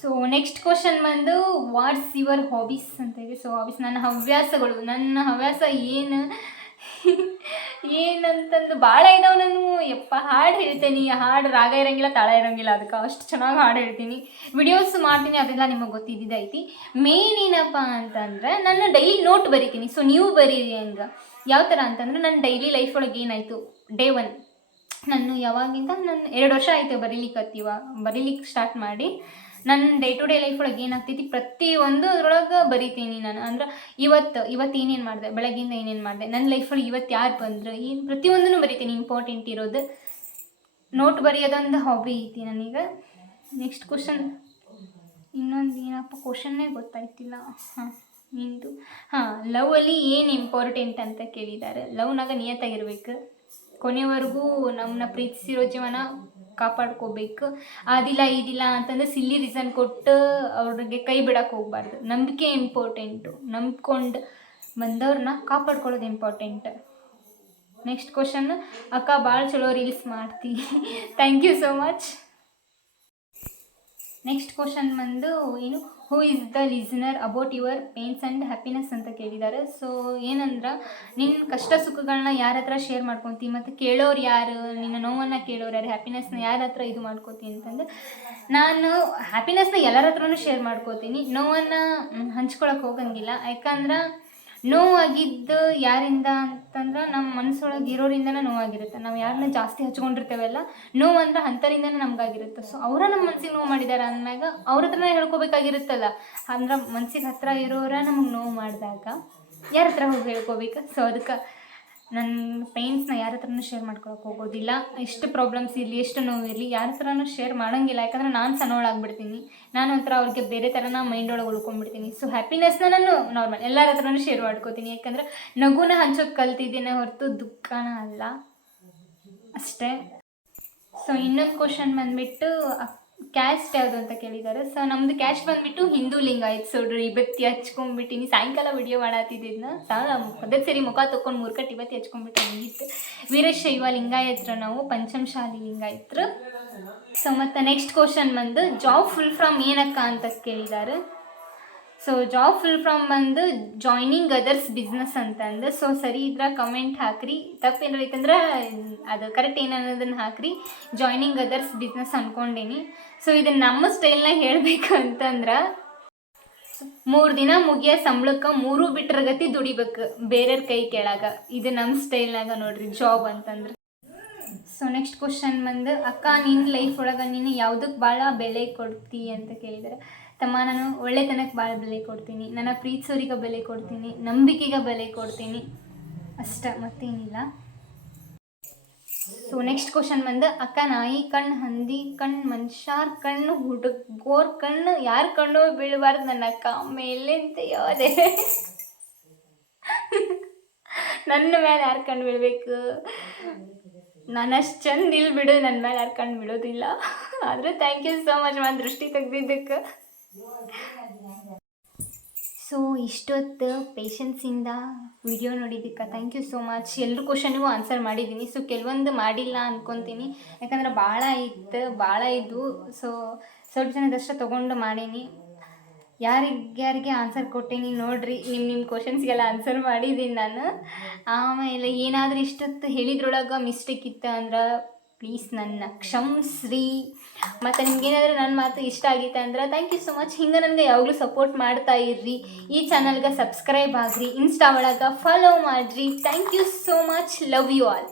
ಸೊ ನೆಕ್ಸ್ಟ್ ಕ್ವಶನ್ ಬಂದು, ವಾಟ್ಸ್ ಯುವರ್ ಹಾಬೀಸ್ ಅಂತ ಇದೆ. ಸೊ ಹಾಬೀಸ್, ನನ್ನ ಹವ್ಯಾಸ ಏನಂತಂದು ಭಾಳ ಇದಾವೆ. ನಾನು ಹಾಡು ಹೇಳ್ತೀನಿ, ಹಾಡು ರಾಗ ಇರೋಂಗಿಲ್ಲ, ತಾಳ ಇರೋಂಗಿಲ್ಲ, ಅದಕ್ಕೆ ಅಷ್ಟು ಚೆನ್ನಾಗಿ ಹಾಡು ಹೇಳ್ತೀನಿ, ವಿಡಿಯೋಸ್ ಮಾಡ್ತೀನಿ, ಅದೆಲ್ಲ ನಿಮಗೆ ಗೊತ್ತಿದ್ದೈತಿ. ಮೇನ್ ಏನಪ್ಪ ಅಂತಂದರೆ, ನಾನು ಡೈಲಿ ನೋಟ್ ಬರಿತೀನಿ. ಸೊ ನೀವು ಬರೀರಿ ಹಂಗೆ. ಯಾವ ಥರ ಅಂತಂದ್ರೆ, ನನ್ನ ಡೈಲಿ ಲೈಫ್ ಒಳಗೆ ಏನಾಯಿತು, ಡೇ 1 ನಾನು ಯಾವಾಗಿಂದ 2 ವರ್ಷ ಆಯಿತು ಬರೀಲಿಕ್ಕೆ ಸ್ಟಾರ್ಟ್ ಮಾಡಿ. ನನ್ನ ಡೇ ಟು ಡೇ ಲೈಫ್ ಒಳಗೆ ಏನಾಗ್ತೈತಿ ಪ್ರತಿಯೊಂದು ಅದ್ರೊಳಗೆ ಬರಿತೀನಿ ನಾನು. ಅಂದ್ರೆ ಇವತ್ತು ಏನೇನು ಮಾಡಿದೆ, ಬೆಳಗ್ಗಿಂದ ಏನೇನು ಮಾಡಿದೆ, ನನ್ನ ಲೈಫೊಳಗೆ ಇವತ್ತು ಯಾರು ಬಂದರು, ಏನು ಪ್ರತಿಯೊಂದೂ ಬರಿತೀನಿ. ಇಂಪಾರ್ಟೆಂಟ್ ಇರೋದು ನೋಟ್ ಬರೆಯೋದೊಂದು ಹಾಬಿ ಐತಿ ನನಗೆ. ನೆಕ್ಸ್ಟ್ ಕ್ವಶನ್, ಇನ್ನೊಂದು ಏನಪ್ಪ ಕ್ವಶನ್ನೇ ಗೊತ್ತಾಯ್ತಿಲ್ಲ. ಲವಲ್ಲಿ ಏನು ಇಂಪಾರ್ಟೆಂಟ್ ಅಂತ ಕೇಳಿದ್ದಾರೆ. ಲವ್ನಾಗ ನಿಯತ್ತಾಗಿರ್ಬೇಕು, ಕೊನೆವರೆಗೂ ನಮ್ಮನ್ನ ಪ್ರೀತಿಸಿರೋ ಜೀವನ ಕಾಪಾಡ್ಕೋಬೇಕು. ಇದಿಲ್ಲ ಅಂತಂದರೆ ಸಿಲ್ಲಿ ರೀಸನ್ ಕೊಟ್ಟು ಅವ್ರಿಗೆ ಕೈ ಬಿಡೋಕ್ಕೆ ಹೋಗ್ಬಾರ್ದು. ನಂಬಿಕೆ ಇಂಪಾರ್ಟೆಂಟು. ನಂಬ್ಕೊಂಡು ಬಂದವ್ರನ್ನ ಕಾಪಾಡ್ಕೊಳ್ಳೋದು ಇಂಪಾರ್ಟೆಂಟ್. ನೆಕ್ಸ್ಟ್ ಕ್ವಶನ್, ಅಕ್ಕ ಭಾಳ ಚಲೋ ರೀಲ್ಸ್ ಮಾಡ್ತಿ. Thank you so much. Next question ಬಂದು ಏನು, who is the listener about your pains and happiness ಅಂತ ಕೇಳಿದ್ದಾರೆ. ಸೊ ಏನಂದ್ರೆ, ನಿನ್ನ ಕಷ್ಟ ಸುಖಗಳನ್ನ ಯಾರ ಹತ್ರ ಶೇರ್ ಮಾಡ್ಕೊತಿ, ಮತ್ತು ಕೇಳೋರು ಯಾರು, ನಿನ್ನ ನೋವನ್ನು ಕೇಳೋರು ಯಾರು, ಹ್ಯಾಪಿನೆಸ್ನ ಯಾರ ಹತ್ರ ಇದು ಮಾಡ್ಕೋತಿ ಅಂತಂದು, ನಾನು ಹ್ಯಾಪಿನೆಸ್ನ ಎಲ್ಲರ ಹತ್ರನೂ ಶೇರ್ ಮಾಡ್ಕೋತೀನಿ, ನೋವನ್ನು ಹಂಚ್ಕೊಳಕ್ಕೆ ಹೋಗಂಗಿಲ್ಲ. ಯಾಕಂದ್ರೆ ನೋವಾಗಿದ್ದು ಯಾರಿಂದ ಅಂತಂದ್ರೆ ನಮ್ಮ ಮನಸ್ಸೊಳಗೆ ಇರೋರಿಂದನೇ ನೋವಾಗಿರುತ್ತೆ. ನಾವು ಯಾರನ್ನ ಜಾಸ್ತಿ ಹಚ್ಕೊಂಡಿರ್ತೇವಲ್ಲ, ನೋವು ಅಂದ್ರೆ ಅಂಥರಿಂದನೇ ನಮಗಾಗಿರುತ್ತೆ. ಸೊ ಅವರ ನಮ್ಮ ಮನ್ಸಿಗೆ ನೋವು ಮಾಡಿದ್ದಾರೆ ಅಂದಾಗ ಅವ್ರ ಹತ್ರನೇ ಹೇಳ್ಕೊಬೇಕಾಗಿರುತ್ತಲ್ಲ. ಅಂದ್ರೆ ಮನ್ಸಿಗೆ ಹತ್ತಿರ ಇರೋರ ನಮಗೆ ನೋವು ಮಾಡಿದಾಗ ಯಾರ ಹತ್ರ ಹೋಗಿ ಹೇಳ್ಕೊಬೇಕು. ಸೊ ಅದಕ್ಕೆ ನನ್ನ ಪೇನ್ಸ್ನ ಯಾರ ಹತ್ರನೂ ಶೇರ್ ಮಾಡ್ಕೊಳಕ್ಕೆ ಹೋಗೋದಿಲ್ಲ. ಎಷ್ಟು ಪ್ರಾಬ್ಲಮ್ಸ್ ಇರಲಿ, ಎಷ್ಟು ನೋವು ಇರಲಿ, ಯಾರ ಹತ್ರನೂ ಶೇರ್ ಮಾಡೋಂಗಿಲ್ಲ. ಯಾಕಂದರೆ ನಾನು ಸಣ್ಣವಳಾಗ್ಬಿಡ್ತೀನಿ, ನಾನು ಒಂಥರ ಅವ್ರಿಗೆ ಬೇರೆ ಥರನ ಮೈಂಡ್ ಒಳಗೆ ಉಳ್ಕೊಂಡ್ಬಿಡ್ತೀನಿ. ಸೊ ಹ್ಯಾಪಿನೆಸ್ನ ನಾನು ನಾರ್ಮಲ್ ಎಲ್ಲರ ಹತ್ರನೂ ಶೇರ್ ಮಾಡ್ಕೋತೀನಿ. ಯಾಕಂದ್ರೆ ನಗುನ ಹಂಚೋದು ಕಲ್ತಿದ್ದೀನಿ ಹೊರತು ದುಃಖನ ಅಲ್ಲ, ಅಷ್ಟೇ. ಸೊ ಇನ್ನೊಂದು ಕ್ವಶನ್ ಬಂದುಬಿಟ್ಟು ಕ್ಯಾಸ್ಟ್ ಯಾವುದು ಅಂತ ಕೇಳಿದ್ದಾರೆ. ಸೊ ನಮ್ಮದು ಕ್ಯಾಸ್ಟ್ ಬಂದುಬಿಟ್ಟು ಹಿಂದೂ ಲಿಂಗಾಯತ್. ಸೊ ಇವತ್ತಿ ಹಚ್ಕೊಂಡ್ಬಿಟ್ಟಿನಿ, ಸಾಯಂಕಾಲ ವಿಡಿಯೋ ಮಾಡತ್ತಿದ್ದನ್ನ ಪದೇ ಸರಿ ಮುಖ ತೊಗೊಂಡು ಮೂರ್ಕಟ್ಟು ಇವತ್ತಿ ಹಚ್ಕೊಂಡ್ಬಿಟ್ಟು ಮುಗೀತು. ವೀರಶೈವ ಲಿಂಗಾಯತರು ನಾವು, ಪಂಚಮಶಾಲಿ ಲಿಂಗಾಯತರು. ಸೊ ಮತ್ತು ನೆಕ್ಸ್ಟ್ ಕ್ವಶನ್ ಬಂದು ಜಾಬ್ ಫುಲ್ ಫ್ರಮ್ ಏನಕ್ಕ ಅಂತ ಕೇಳಿದ್ದಾರೆ. ಸೊ ಜಾಬ್ ಫುಲ್ ಫ್ರಮ್ ಬಂದು ಜಾಯ್ನಿಂಗ್ ಅದರ್ಸ್ ಬಿಸ್ನೆಸ್ ಅಂತಂದು. ಸೊ ಸರಿ ಇದ್ರೆ ಕಮೆಂಟ್ ಹಾಕ್ರಿ, ತಪ್ಪೇನಾರು ಐತಂದ್ರೆ ಅದು ಕರೆಕ್ಟ್ ಏನು ಅನ್ನೋದನ್ನು ಹಾಕ್ರಿ. ಜಾಯ್ನಿಂಗ್ ಅದರ್ಸ್ ಬಿಸ್ನೆಸ್ ಅಂದ್ಕೊಂಡೀನಿ. ಸೊ ಇದನ್ನು ನಮ್ಮ ಸ್ಟೈಲ್ನಾಗ ಹೇಳಬೇಕು ಅಂತಂದ್ರೆ, 3 ದಿನ ಮುಗಿಯೋ ಸಂಬಳಕ್ಕೆ 3 ಬಿಟ್ಟರಗತಿ ದುಡಿಬೇಕು ಬೇರೆಯವ್ರ ಕೈ ಕೆಳಗೆ. ಇದು ನಮ್ಮ ಸ್ಟೈಲ್ನಾಗ ನೋಡ್ರಿ ಜಾಬ್ ಅಂತಂದ್ರೆ. ಸೊ ನೆಕ್ಸ್ಟ್ ಕ್ವಶನ್ ಬಂದು, ಅಕ್ಕ ನಿನ್ನ ಲೈಫ್ ಒಳಗೆ ನೀನು ಯಾವುದಕ್ಕೆ ಭಾಳ ಬೆಲೆ ಕೊಡ್ತಿ ಅಂತ ಕೇಳಿದರೆ. ತಮ್ಮ, ನಾನು ಒಳ್ಳೆತನಕ್ಕೆ ಭಾಳ ಬೆಲೆ ಕೊಡ್ತೀನಿ, ನನ್ನ ಪ್ರೀತಿಸೋರಿಗೆ ಬೆಲೆ ಕೊಡ್ತೀನಿ, ನಂಬಿಕೆಗೆ ಬೆಲೆ ಕೊಡ್ತೀನಿ, ಅಷ್ಟೇ, ಮತ್ತೇನಿಲ್ಲ. ಸೊ ನೆಕ್ಸ್ಟ್ ಕ್ವಶನ್ ಬಂದು, ಅಕ್ಕ ನಾಯಿ ಕಣ್ಣು, ಹಂದಿ ಕಣ್ಣು, ಮನುಷ್ಯರ ಕಣ್ಣು, ಹುಡುಗೋರ್ ಕಣ್ಣು, ಯಾರ ಕಣ್ಣು ಬೀಳಬಾರ್ದು ನನ್ನ ಅಕ್ಕ ಮೇಲೆ ಅಂತ ಯಾವುದೇ ನನ್ನ ಮೇಲೆ ಯಾರು ಕಣ್ಣು ಬೀಳಬೇಕು? ನಾನಷ್ಟು ಚಂದ ಇಲ್ಲ ಬಿಡು, ನನ್ನ ಮೇಲೆ ಯಾರು ಕಣ್ಣು ಬಿಡೋದಿಲ್ಲ. ಆದರೆ ಥ್ಯಾಂಕ್ ಯು ಸೋ ಮಚ್ ನಾನು ದೃಷ್ಟಿ ತೆಗ್ದಿದ್ದಕ್ಕೆ. ಸೊ ಇಷ್ಟೊತ್ತು ಪೇಷನ್ಸಿಂದ ವಿಡಿಯೋ ನೋಡಿದ್ದಕ್ಕೆ ಥ್ಯಾಂಕ್ ಯು ಸೋ ಮಚ್. ಎಲ್ಲರ ಕ್ವಶನ್ಗೂ ಆನ್ಸರ್ ಮಾಡಿದ್ದೀನಿ. ಸೊ ಕೆಲವೊಂದು ಮಾಡಿಲ್ಲ ಅಂದ್ಕೊತೀನಿ, ಯಾಕಂದ್ರೆ ಭಾಳ ಇದ್ವು. ಸೊ ಸ್ವಲ್ಪ ಜನದಷ್ಟು ತೊಗೊಂಡು ಮಾಡೀನಿ. ಯಾರಿಗೆ ಆನ್ಸರ್ ಕೊಟ್ಟೀನಿ ನೋಡಿರಿ. ನಿಮ್ಮ ಕ್ವಶನ್ಸ್ಗೆಲ್ಲ ಆನ್ಸರ್ ಮಾಡಿದ್ದೀನಿ ನಾನು. ಆಮೇಲೆ ಏನಾದರೂ ಇಷ್ಟೊತ್ತು ಹೇಳಿದ್ರೊಳಗೆ ಮಿಸ್ಟೇಕ್ ಇತ್ತು ಅಂದ್ರೆ ಪ್ಲೀಸ್ ನನ್ನ ಕ್ಷಮಿಸ್ರಿ. ಮತ್ತು ನಿಮ್ಗೇನಾದರೂ ನನ್ನ ಮಾತು ಇಷ್ಟ ಆಗಿತ್ತು ಅಂದ್ರೆ ಥ್ಯಾಂಕ್ ಯು ಸೊ ಮಚ್. ಹಿಂಗೆ ನನಗೆ ಯಾವಾಗಲೂ ಸಪೋರ್ಟ್ ಮಾಡ್ತಾ ಇರ್ರಿ. ಈ ಚಾನಲ್ಗೆ ಸಬ್ಸ್ಕ್ರೈಬ್ ಆಗಿರಿ, ಇನ್ಸ್ಟಾ ಒಳಗೆ ಫಾಲೋ ಮಾಡಿರಿ. Thank you so much. Love you all.